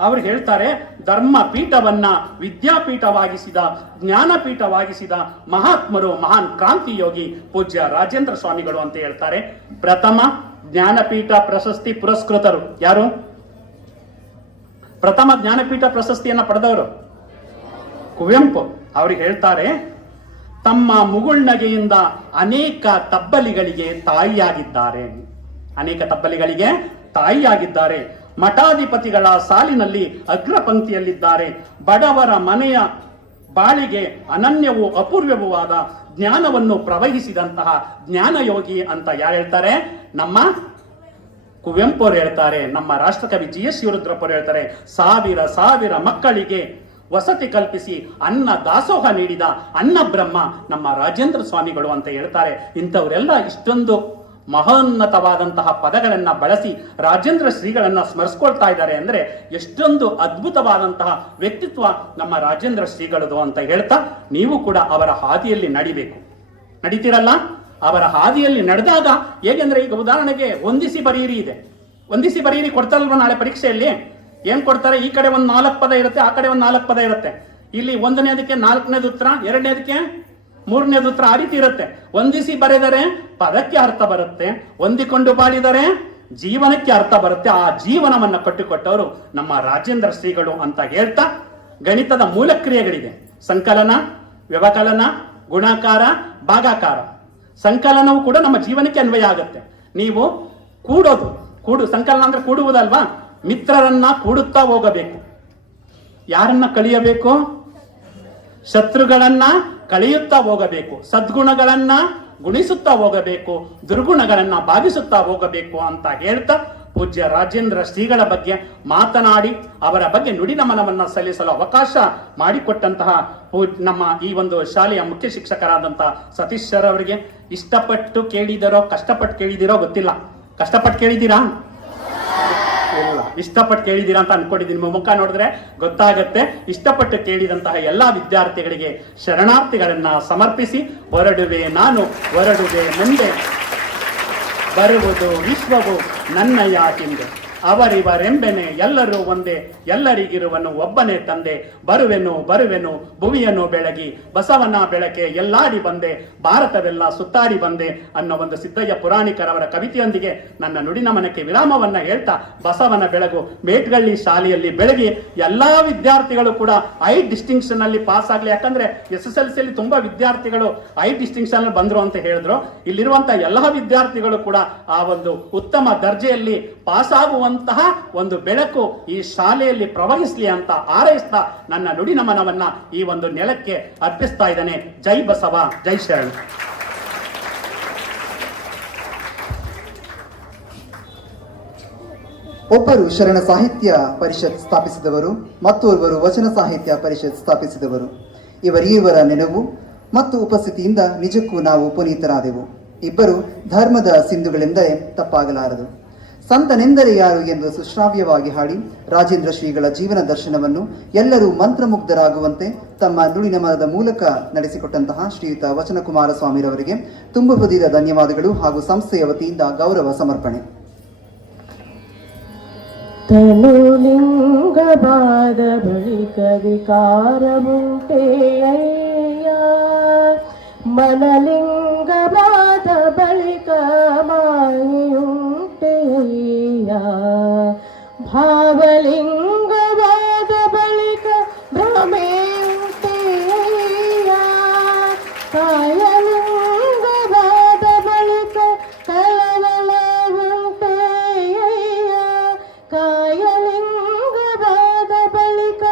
ಅವರು ಹೇಳ್ತಾರೆ, ಧರ್ಮ ಪೀಠವನ್ನ ವಿದ್ಯಾಪೀಠವಾಗಿಸಿದ, ಜ್ಞಾನಪೀಠವಾಗಿಸಿದ ಮಹಾತ್ಮರು, ಮಹಾನ್ ಕ್ರಾಂತಿ ಯೋಗಿ ಪೂಜ್ಯ ರಾಜೇಂದ್ರ ಸ್ವಾಮಿಗಳು ಅಂತ ಹೇಳ್ತಾರೆ. ಪ್ರಥಮ ಜ್ಞಾನಪೀಠ ಪ್ರಶಸ್ತಿ ಪುರಸ್ಕೃತರು ಯಾರು? ಪ್ರಥಮ ಜ್ಞಾನಪೀಠ ಪ್ರಶಸ್ತಿಯನ್ನ ಪಡೆದವರು ಕುವೆಂಪು. ಅವ್ರಿಗೆ ಹೇಳ್ತಾರೆ, ತಮ್ಮ ಮುಗುಳ್ನಗೆಯಿಂದ ಅನೇಕ ತಬ್ಬಲಿಗಳಿಗೆ ತಾಯಿಯಾಗಿದ್ದಾರೆ, ಅನೇಕ ತಬ್ಬಲಿಗಳಿಗೆ ತಾಯಿಯಾಗಿದ್ದಾರೆ. ಮಠಾಧಿಪತಿಗಳ ಸಾಲಿನಲ್ಲಿ ಅಗ್ರ ಪಂಕ್ತಿಯಲ್ಲಿದ್ದಾರೆ. ಬಡವರ ಮನೆಯ ಬಾಳಿಗೆ ಅನನ್ಯವೂ ಅಪೂರ್ವವೂ ಆದ ಜ್ಞಾನವನ್ನು ಪ್ರವಹಿಸಿದಂತಹ ಜ್ಞಾನಯೋಗಿ ಅಂತ ಯಾರು ಹೇಳ್ತಾರೆ? ನಮ್ಮ ಕುವೆಂಪು ಅವರು ಹೇಳ್ತಾರೆ. ನಮ್ಮ ರಾಷ್ಟ್ರಕವಿ GS ಶಿವರುದ್ರಪ್ಪ ಅವರು ಹೇಳ್ತಾರೆ, ಸಾವಿರ ಮಕ್ಕಳಿಗೆ ವಸತಿ ಕಲ್ಪಿಸಿ ಅನ್ನ ದಾಸೋಹ ನೀಡಿದ ಅನ್ನ ಬ್ರಹ್ಮ ನಮ್ಮ ರಾಜೇಂದ್ರ ಸ್ವಾಮಿಗಳು ಅಂತ ಹೇಳ್ತಾರೆ. ಇಂಥವರೆಲ್ಲ ಇಷ್ಟೊಂದು ಮಹೋನ್ನತವಾದಂತಹ ಪದಗಳನ್ನ ಬಳಸಿ ರಾಜೇಂದ್ರ ಶ್ರೀಗಳನ್ನ ಸ್ಮರಿಸ್ಕೊಳ್ತಾ ಇದ್ದಾರೆ ಅಂದ್ರೆ ಎಷ್ಟೊಂದು ಅದ್ಭುತವಾದಂತಹ ವ್ಯಕ್ತಿತ್ವ ನಮ್ಮ ರಾಜೇಂದ್ರ ಶ್ರೀಗಳದು ಅಂತ ಹೇಳ್ತಾ, ನೀವು ಕೂಡ ಅವರ ಹಾದಿಯಲ್ಲಿ ನಡಿಬೇಕು. ನಡೀತಿರಲ್ಲ? ಅವರ ಹಾದಿಯಲ್ಲಿ ನಡೆದಾಗ ಹೇಗೆಂದ್ರೆ, ಈಗ ಉದಾಹರಣೆಗೆ ಹೊಂದಿಸಿ ಬರೀರಿ ಇದೆ, ಹೊಂದಿಸಿ ಬರೀರಿ ಕೊಡ್ತಾರಲ್ವ ನಾಳೆ ಪರೀಕ್ಷೆಯಲ್ಲಿ? ಏನ್ ಕೊಡ್ತಾರೆ? ಈ ಕಡೆ ಒಂದು 4 ಪದ ಇರುತ್ತೆ, ಆ ಕಡೆ ಒಂದು 4 ಪದ ಇರುತ್ತೆ. ಇಲ್ಲಿ 1ನೇದಕ್ಕೆ 4ನೇದು ಉತ್ತರ, 2ನೇದಕ್ಕೆ 3ನೇದು ಉತ್ತರ, ಆ ರೀತಿ ಇರುತ್ತೆ. ಹೊಂದಿಸಿ ಬರೆದರೆ ಪದಕ್ಕೆ ಅರ್ಥ ಬರುತ್ತೆ, ಹೊಂದಿಕೊಂಡು ಬಾಳಿದರೆ ಜೀವನಕ್ಕೆ ಅರ್ಥ ಬರುತ್ತೆ. ಆ ಜೀವನವನ್ನ ಕಟ್ಟಿಕೊಟ್ಟವರು ನಮ್ಮ ರಾಜೇಂದ್ರ ಶ್ರೀಗಳು ಅಂತ ಹೇಳ್ತಾ, ಗಣಿತದ ಮೂಲ ಕ್ರಿಯೆಗಳಿದೆ: ಸಂಕಲನ, ವ್ಯವಕಲನ, ಗುಣಾಕಾರ, ಭಾಗಾಕಾರ. ಸಂಕಲನವು ಕೂಡ ನಮ್ಮ ಜೀವನಕ್ಕೆ ಅನ್ವಯ ಆಗುತ್ತೆ. ನೀವು ಸಂಕಲನ ಅಂದ್ರೆ ಕೂಡುವುದಲ್ವಾ? ಮಿತ್ರರನ್ನ ಕೂಡುತ್ತಾ ಹೋಗಬೇಕು. ಯಾರನ್ನ ಕಳಿಯಬೇಕು? ಶತ್ರುಗಳನ್ನ ಕಳೆಯುತ್ತಾ ಹೋಗಬೇಕು. ಸದ್ಗುಣಗಳನ್ನ ಗುಣಿಸುತ್ತಾ ಹೋಗಬೇಕು, ದುರ್ಗುಣಗಳನ್ನ ಭಾಗಿಸುತ್ತಾ ಹೋಗಬೇಕು ಅಂತ ಹೇಳ್ತಾ, ಪೂಜ್ಯ ರಾಜೇಂದ್ರ ಶ್ರೀಗಳ ಬಗ್ಗೆ ಮಾತನಾಡಿ ಅವರ ಬಗ್ಗೆ ನುಡಿ ನಮನವನ್ನ ಸಲ್ಲಿಸಲು ಅವಕಾಶ ಮಾಡಿಕೊಟ್ಟಂತಹ ನಮ್ಮ ಈ ಒಂದು ಶಾಲೆಯ ಮುಖ್ಯ ಶಿಕ್ಷಕರಾದಂತಹ ಸತೀಶ್ ಸರ್ ಅವರಿಗೆ ಇಷ್ಟಪಟ್ಟು ಕೇಳಿದರೋ ಕಷ್ಟಪಟ್ಟು ಕೇಳಿದಿರೋ ಗೊತ್ತಿಲ್ಲ. ಕಷ್ಟಪಟ್ಟು ಕೇಳಿದ್ದೀರಾ? ಇಷ್ಟಪಟ್ಟು ಕೇಳಿದ್ದೀರಾ ಅಂತ ಅನ್ಕೊಂಡಿದ್ದೀನಿ. ನಿಮ್ಮ ಮುಖ ನೋಡಿದ್ರೆ ಗೊತ್ತಾಗತ್ತೆ. ಇಷ್ಟಪಟ್ಟು ಕೇಳಿದಂತಹ ಎಲ್ಲಾ ವಿದ್ಯಾರ್ಥಿಗಳಿಗೆ ಶರಣಾರ್ಥಿಗಳನ್ನ ಸಮರ್ಪಿಸಿ ಹೊರಡುವೆ ನಾನು, ಹೊರಡುವೆ ಮುಂದೆ, ಬರುವುದು ವಿಶ್ವವು ನನ್ನಯ ಹಿಂದೆ, ಅವರಿವರೆಂಬೆನೆ ಎಲ್ಲರೂ ಒಂದೇ, ಎಲ್ಲರಿಗಿರುವನು ಒಬ್ಬನೇ ತಂದೆ, ಬರುವೆನು ಬರುವೆನು ಭುವಿಯನ್ನು ಬೆಳಗಿ, ಬಸವನ ಬೆಳಕೆ ಎಲ್ಲಾಡಿ ಬಂದೆ, ಭಾರತವೆಲ್ಲ ಸುತ್ತಾಡಿ ಬಂದೆ ಅನ್ನೋ ಒಂದು ಸಿದ್ದಯ್ಯ ಪುರಾಣಿಕರವರ ಕವಿತೆಯೊಂದಿಗೆ ನನ್ನ ನುಡಿನಮನಕ್ಕೆ ವಿರಾಮವನ್ನ ಹೇಳ್ತಾ, ಬಸವನ ಬೆಳಗು ಮೇಟ್ಗಳ್ಳಿ ಶಾಲೆಯಲ್ಲಿ ಬೆಳಗಿ ಎಲ್ಲಾ ವಿದ್ಯಾರ್ಥಿಗಳು ಕೂಡ ಐ ಡಿಸ್ಟಿಂಕ್ಷನ್ ಅಲ್ಲಿ ಪಾಸ್ ಆಗ್ಲಿ. ಯಾಕಂದ್ರೆ SSLC ಅಲ್ಲಿ ತುಂಬಾ ವಿದ್ಯಾರ್ಥಿಗಳು ಐ ಡಿಸ್ಟಿಂಕ್ಷನ್ ಬಂದ್ರು ಅಂತ ಹೇಳಿದ್ರು. ಇಲ್ಲಿರುವಂತ ಎಲ್ಲಾ ವಿದ್ಯಾರ್ಥಿಗಳು ಕೂಡ ಆ ಒಂದು ಉತ್ತಮ ದರ್ಜೆಯಲ್ಲಿ ಪಾಸ್ ಆಗುವ ಒಂದು ಬೆಳಕು ಈ ಶಾಲೆಯಲ್ಲಿ ಪ್ರವಹಿಸಲಿ ಅಂತ ಹಾರೈಸ್ತಾ ನನ್ನ ನುಡಿ ನಮನವನ್ನ ಈ ಒಂದು ನೆಲಕ್ಕೆ ಅರ್ಪಿಸ್ತಾ ಇದ್ದಾನೆ. ಜೈ ಬಸವ, ಜೈ ಶರಣ. ಒಬ್ಬರು ಶರಣ ಸಾಹಿತ್ಯ ಪರಿಷತ್ ಸ್ಥಾಪಿಸಿದವರು, ಮತ್ತೋರ್ವರು ವಚನ ಸಾಹಿತ್ಯ ಪರಿಷತ್ ಸ್ಥಾಪಿಸಿದವರು. ಇವರ ನೆನವು ಮತ್ತು ಉಪಸ್ಥಿತಿಯಿಂದ ನಿಜಕ್ಕೂ ನಾವು ಪುನೀತರಾದೆವು. ಇಬ್ಬರು ಧರ್ಮದ ಸಿಂಧುಗಳೆಂದರೆ ತಪ್ಪಾಗಲಾರದು. ಸಂತನೆಂದರೆ ಯಾರು ಎಂದು ಸುಶ್ರಾವ್ಯವಾಗಿ ಹಾಡಿ ರಾಜೇಂದ್ರ ಶ್ರೀಗಳ ಜೀವನ ದರ್ಶನವನ್ನು ಎಲ್ಲರೂ ಮಂತ್ರಮುಗ್ಧರಾಗುವಂತೆ ತಮ್ಮ ನುಡಿನಮನದ ಮೂಲಕ ನಡೆಸಿಕೊಟ್ಟಂತಹ ಶ್ರೀಯುತ ವಚನಕುಮಾರ ಸ್ವಾಮಿರವರಿಗೆ ತುಂಬ ಹೃದಯದ ಧನ್ಯವಾದಗಳು ಹಾಗೂ ಸಂಸ್ಥೆಯ ವತಿಯಿಂದ ಗೌರವ ಸಮರ್ಪಣೆ. ತನುಲಿಂಗವಾದ ಬಳಿಕ ವಿಕಾರವುಂಟೆಯ, ಮನಲಿಂಗವಾದ ಬಳಿಕ ಮಾಯೆಯುಂಟೆಯ, ಭಾವಲಿಂಗವಾದ ಬಳಿಕ ಭ್ರಮೆಯುಂಟೆಯ, ಕಾಯಲಿಂಗವಾದ ಬಳಿಕ ಕಳವಳವುಂಟೆಯ, ಕಾಯಲಿಂಗವಾದ ಬಳಿಕ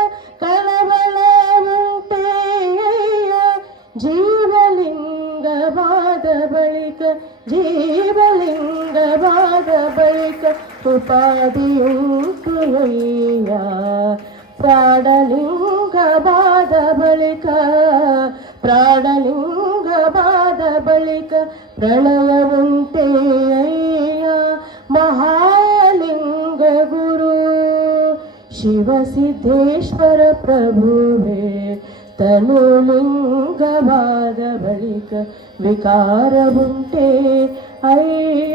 ಕಳವಳವುಂಟೆಯ, ಜೀವಲಿಂಗವಾದ ಬಳಿಕ ಜೀವಲಿಂಗವಾದ ಬಳಿಕ ಉಪಾಧಿಯುಂಟೆಯ, ಪ್ರಾಣಲಿಂಗವಾದ ಬಳಿಕ ಪ್ರಾಣಲಿಂಗವಾದ ಬಳಿಕ ಪ್ರಳಯವುಂಟೆಯ, ಮಹಾಲಿಂಗ ಗುರು ಶಿವಸಿದ್ದೇಶ್ವರ ಪ್ರಭುವೇ, ತನುಲಿಂಗವಾದ ಬಳಿಕ ವಿಕಾರವುಂಟೆ ಅಯ್ಯ.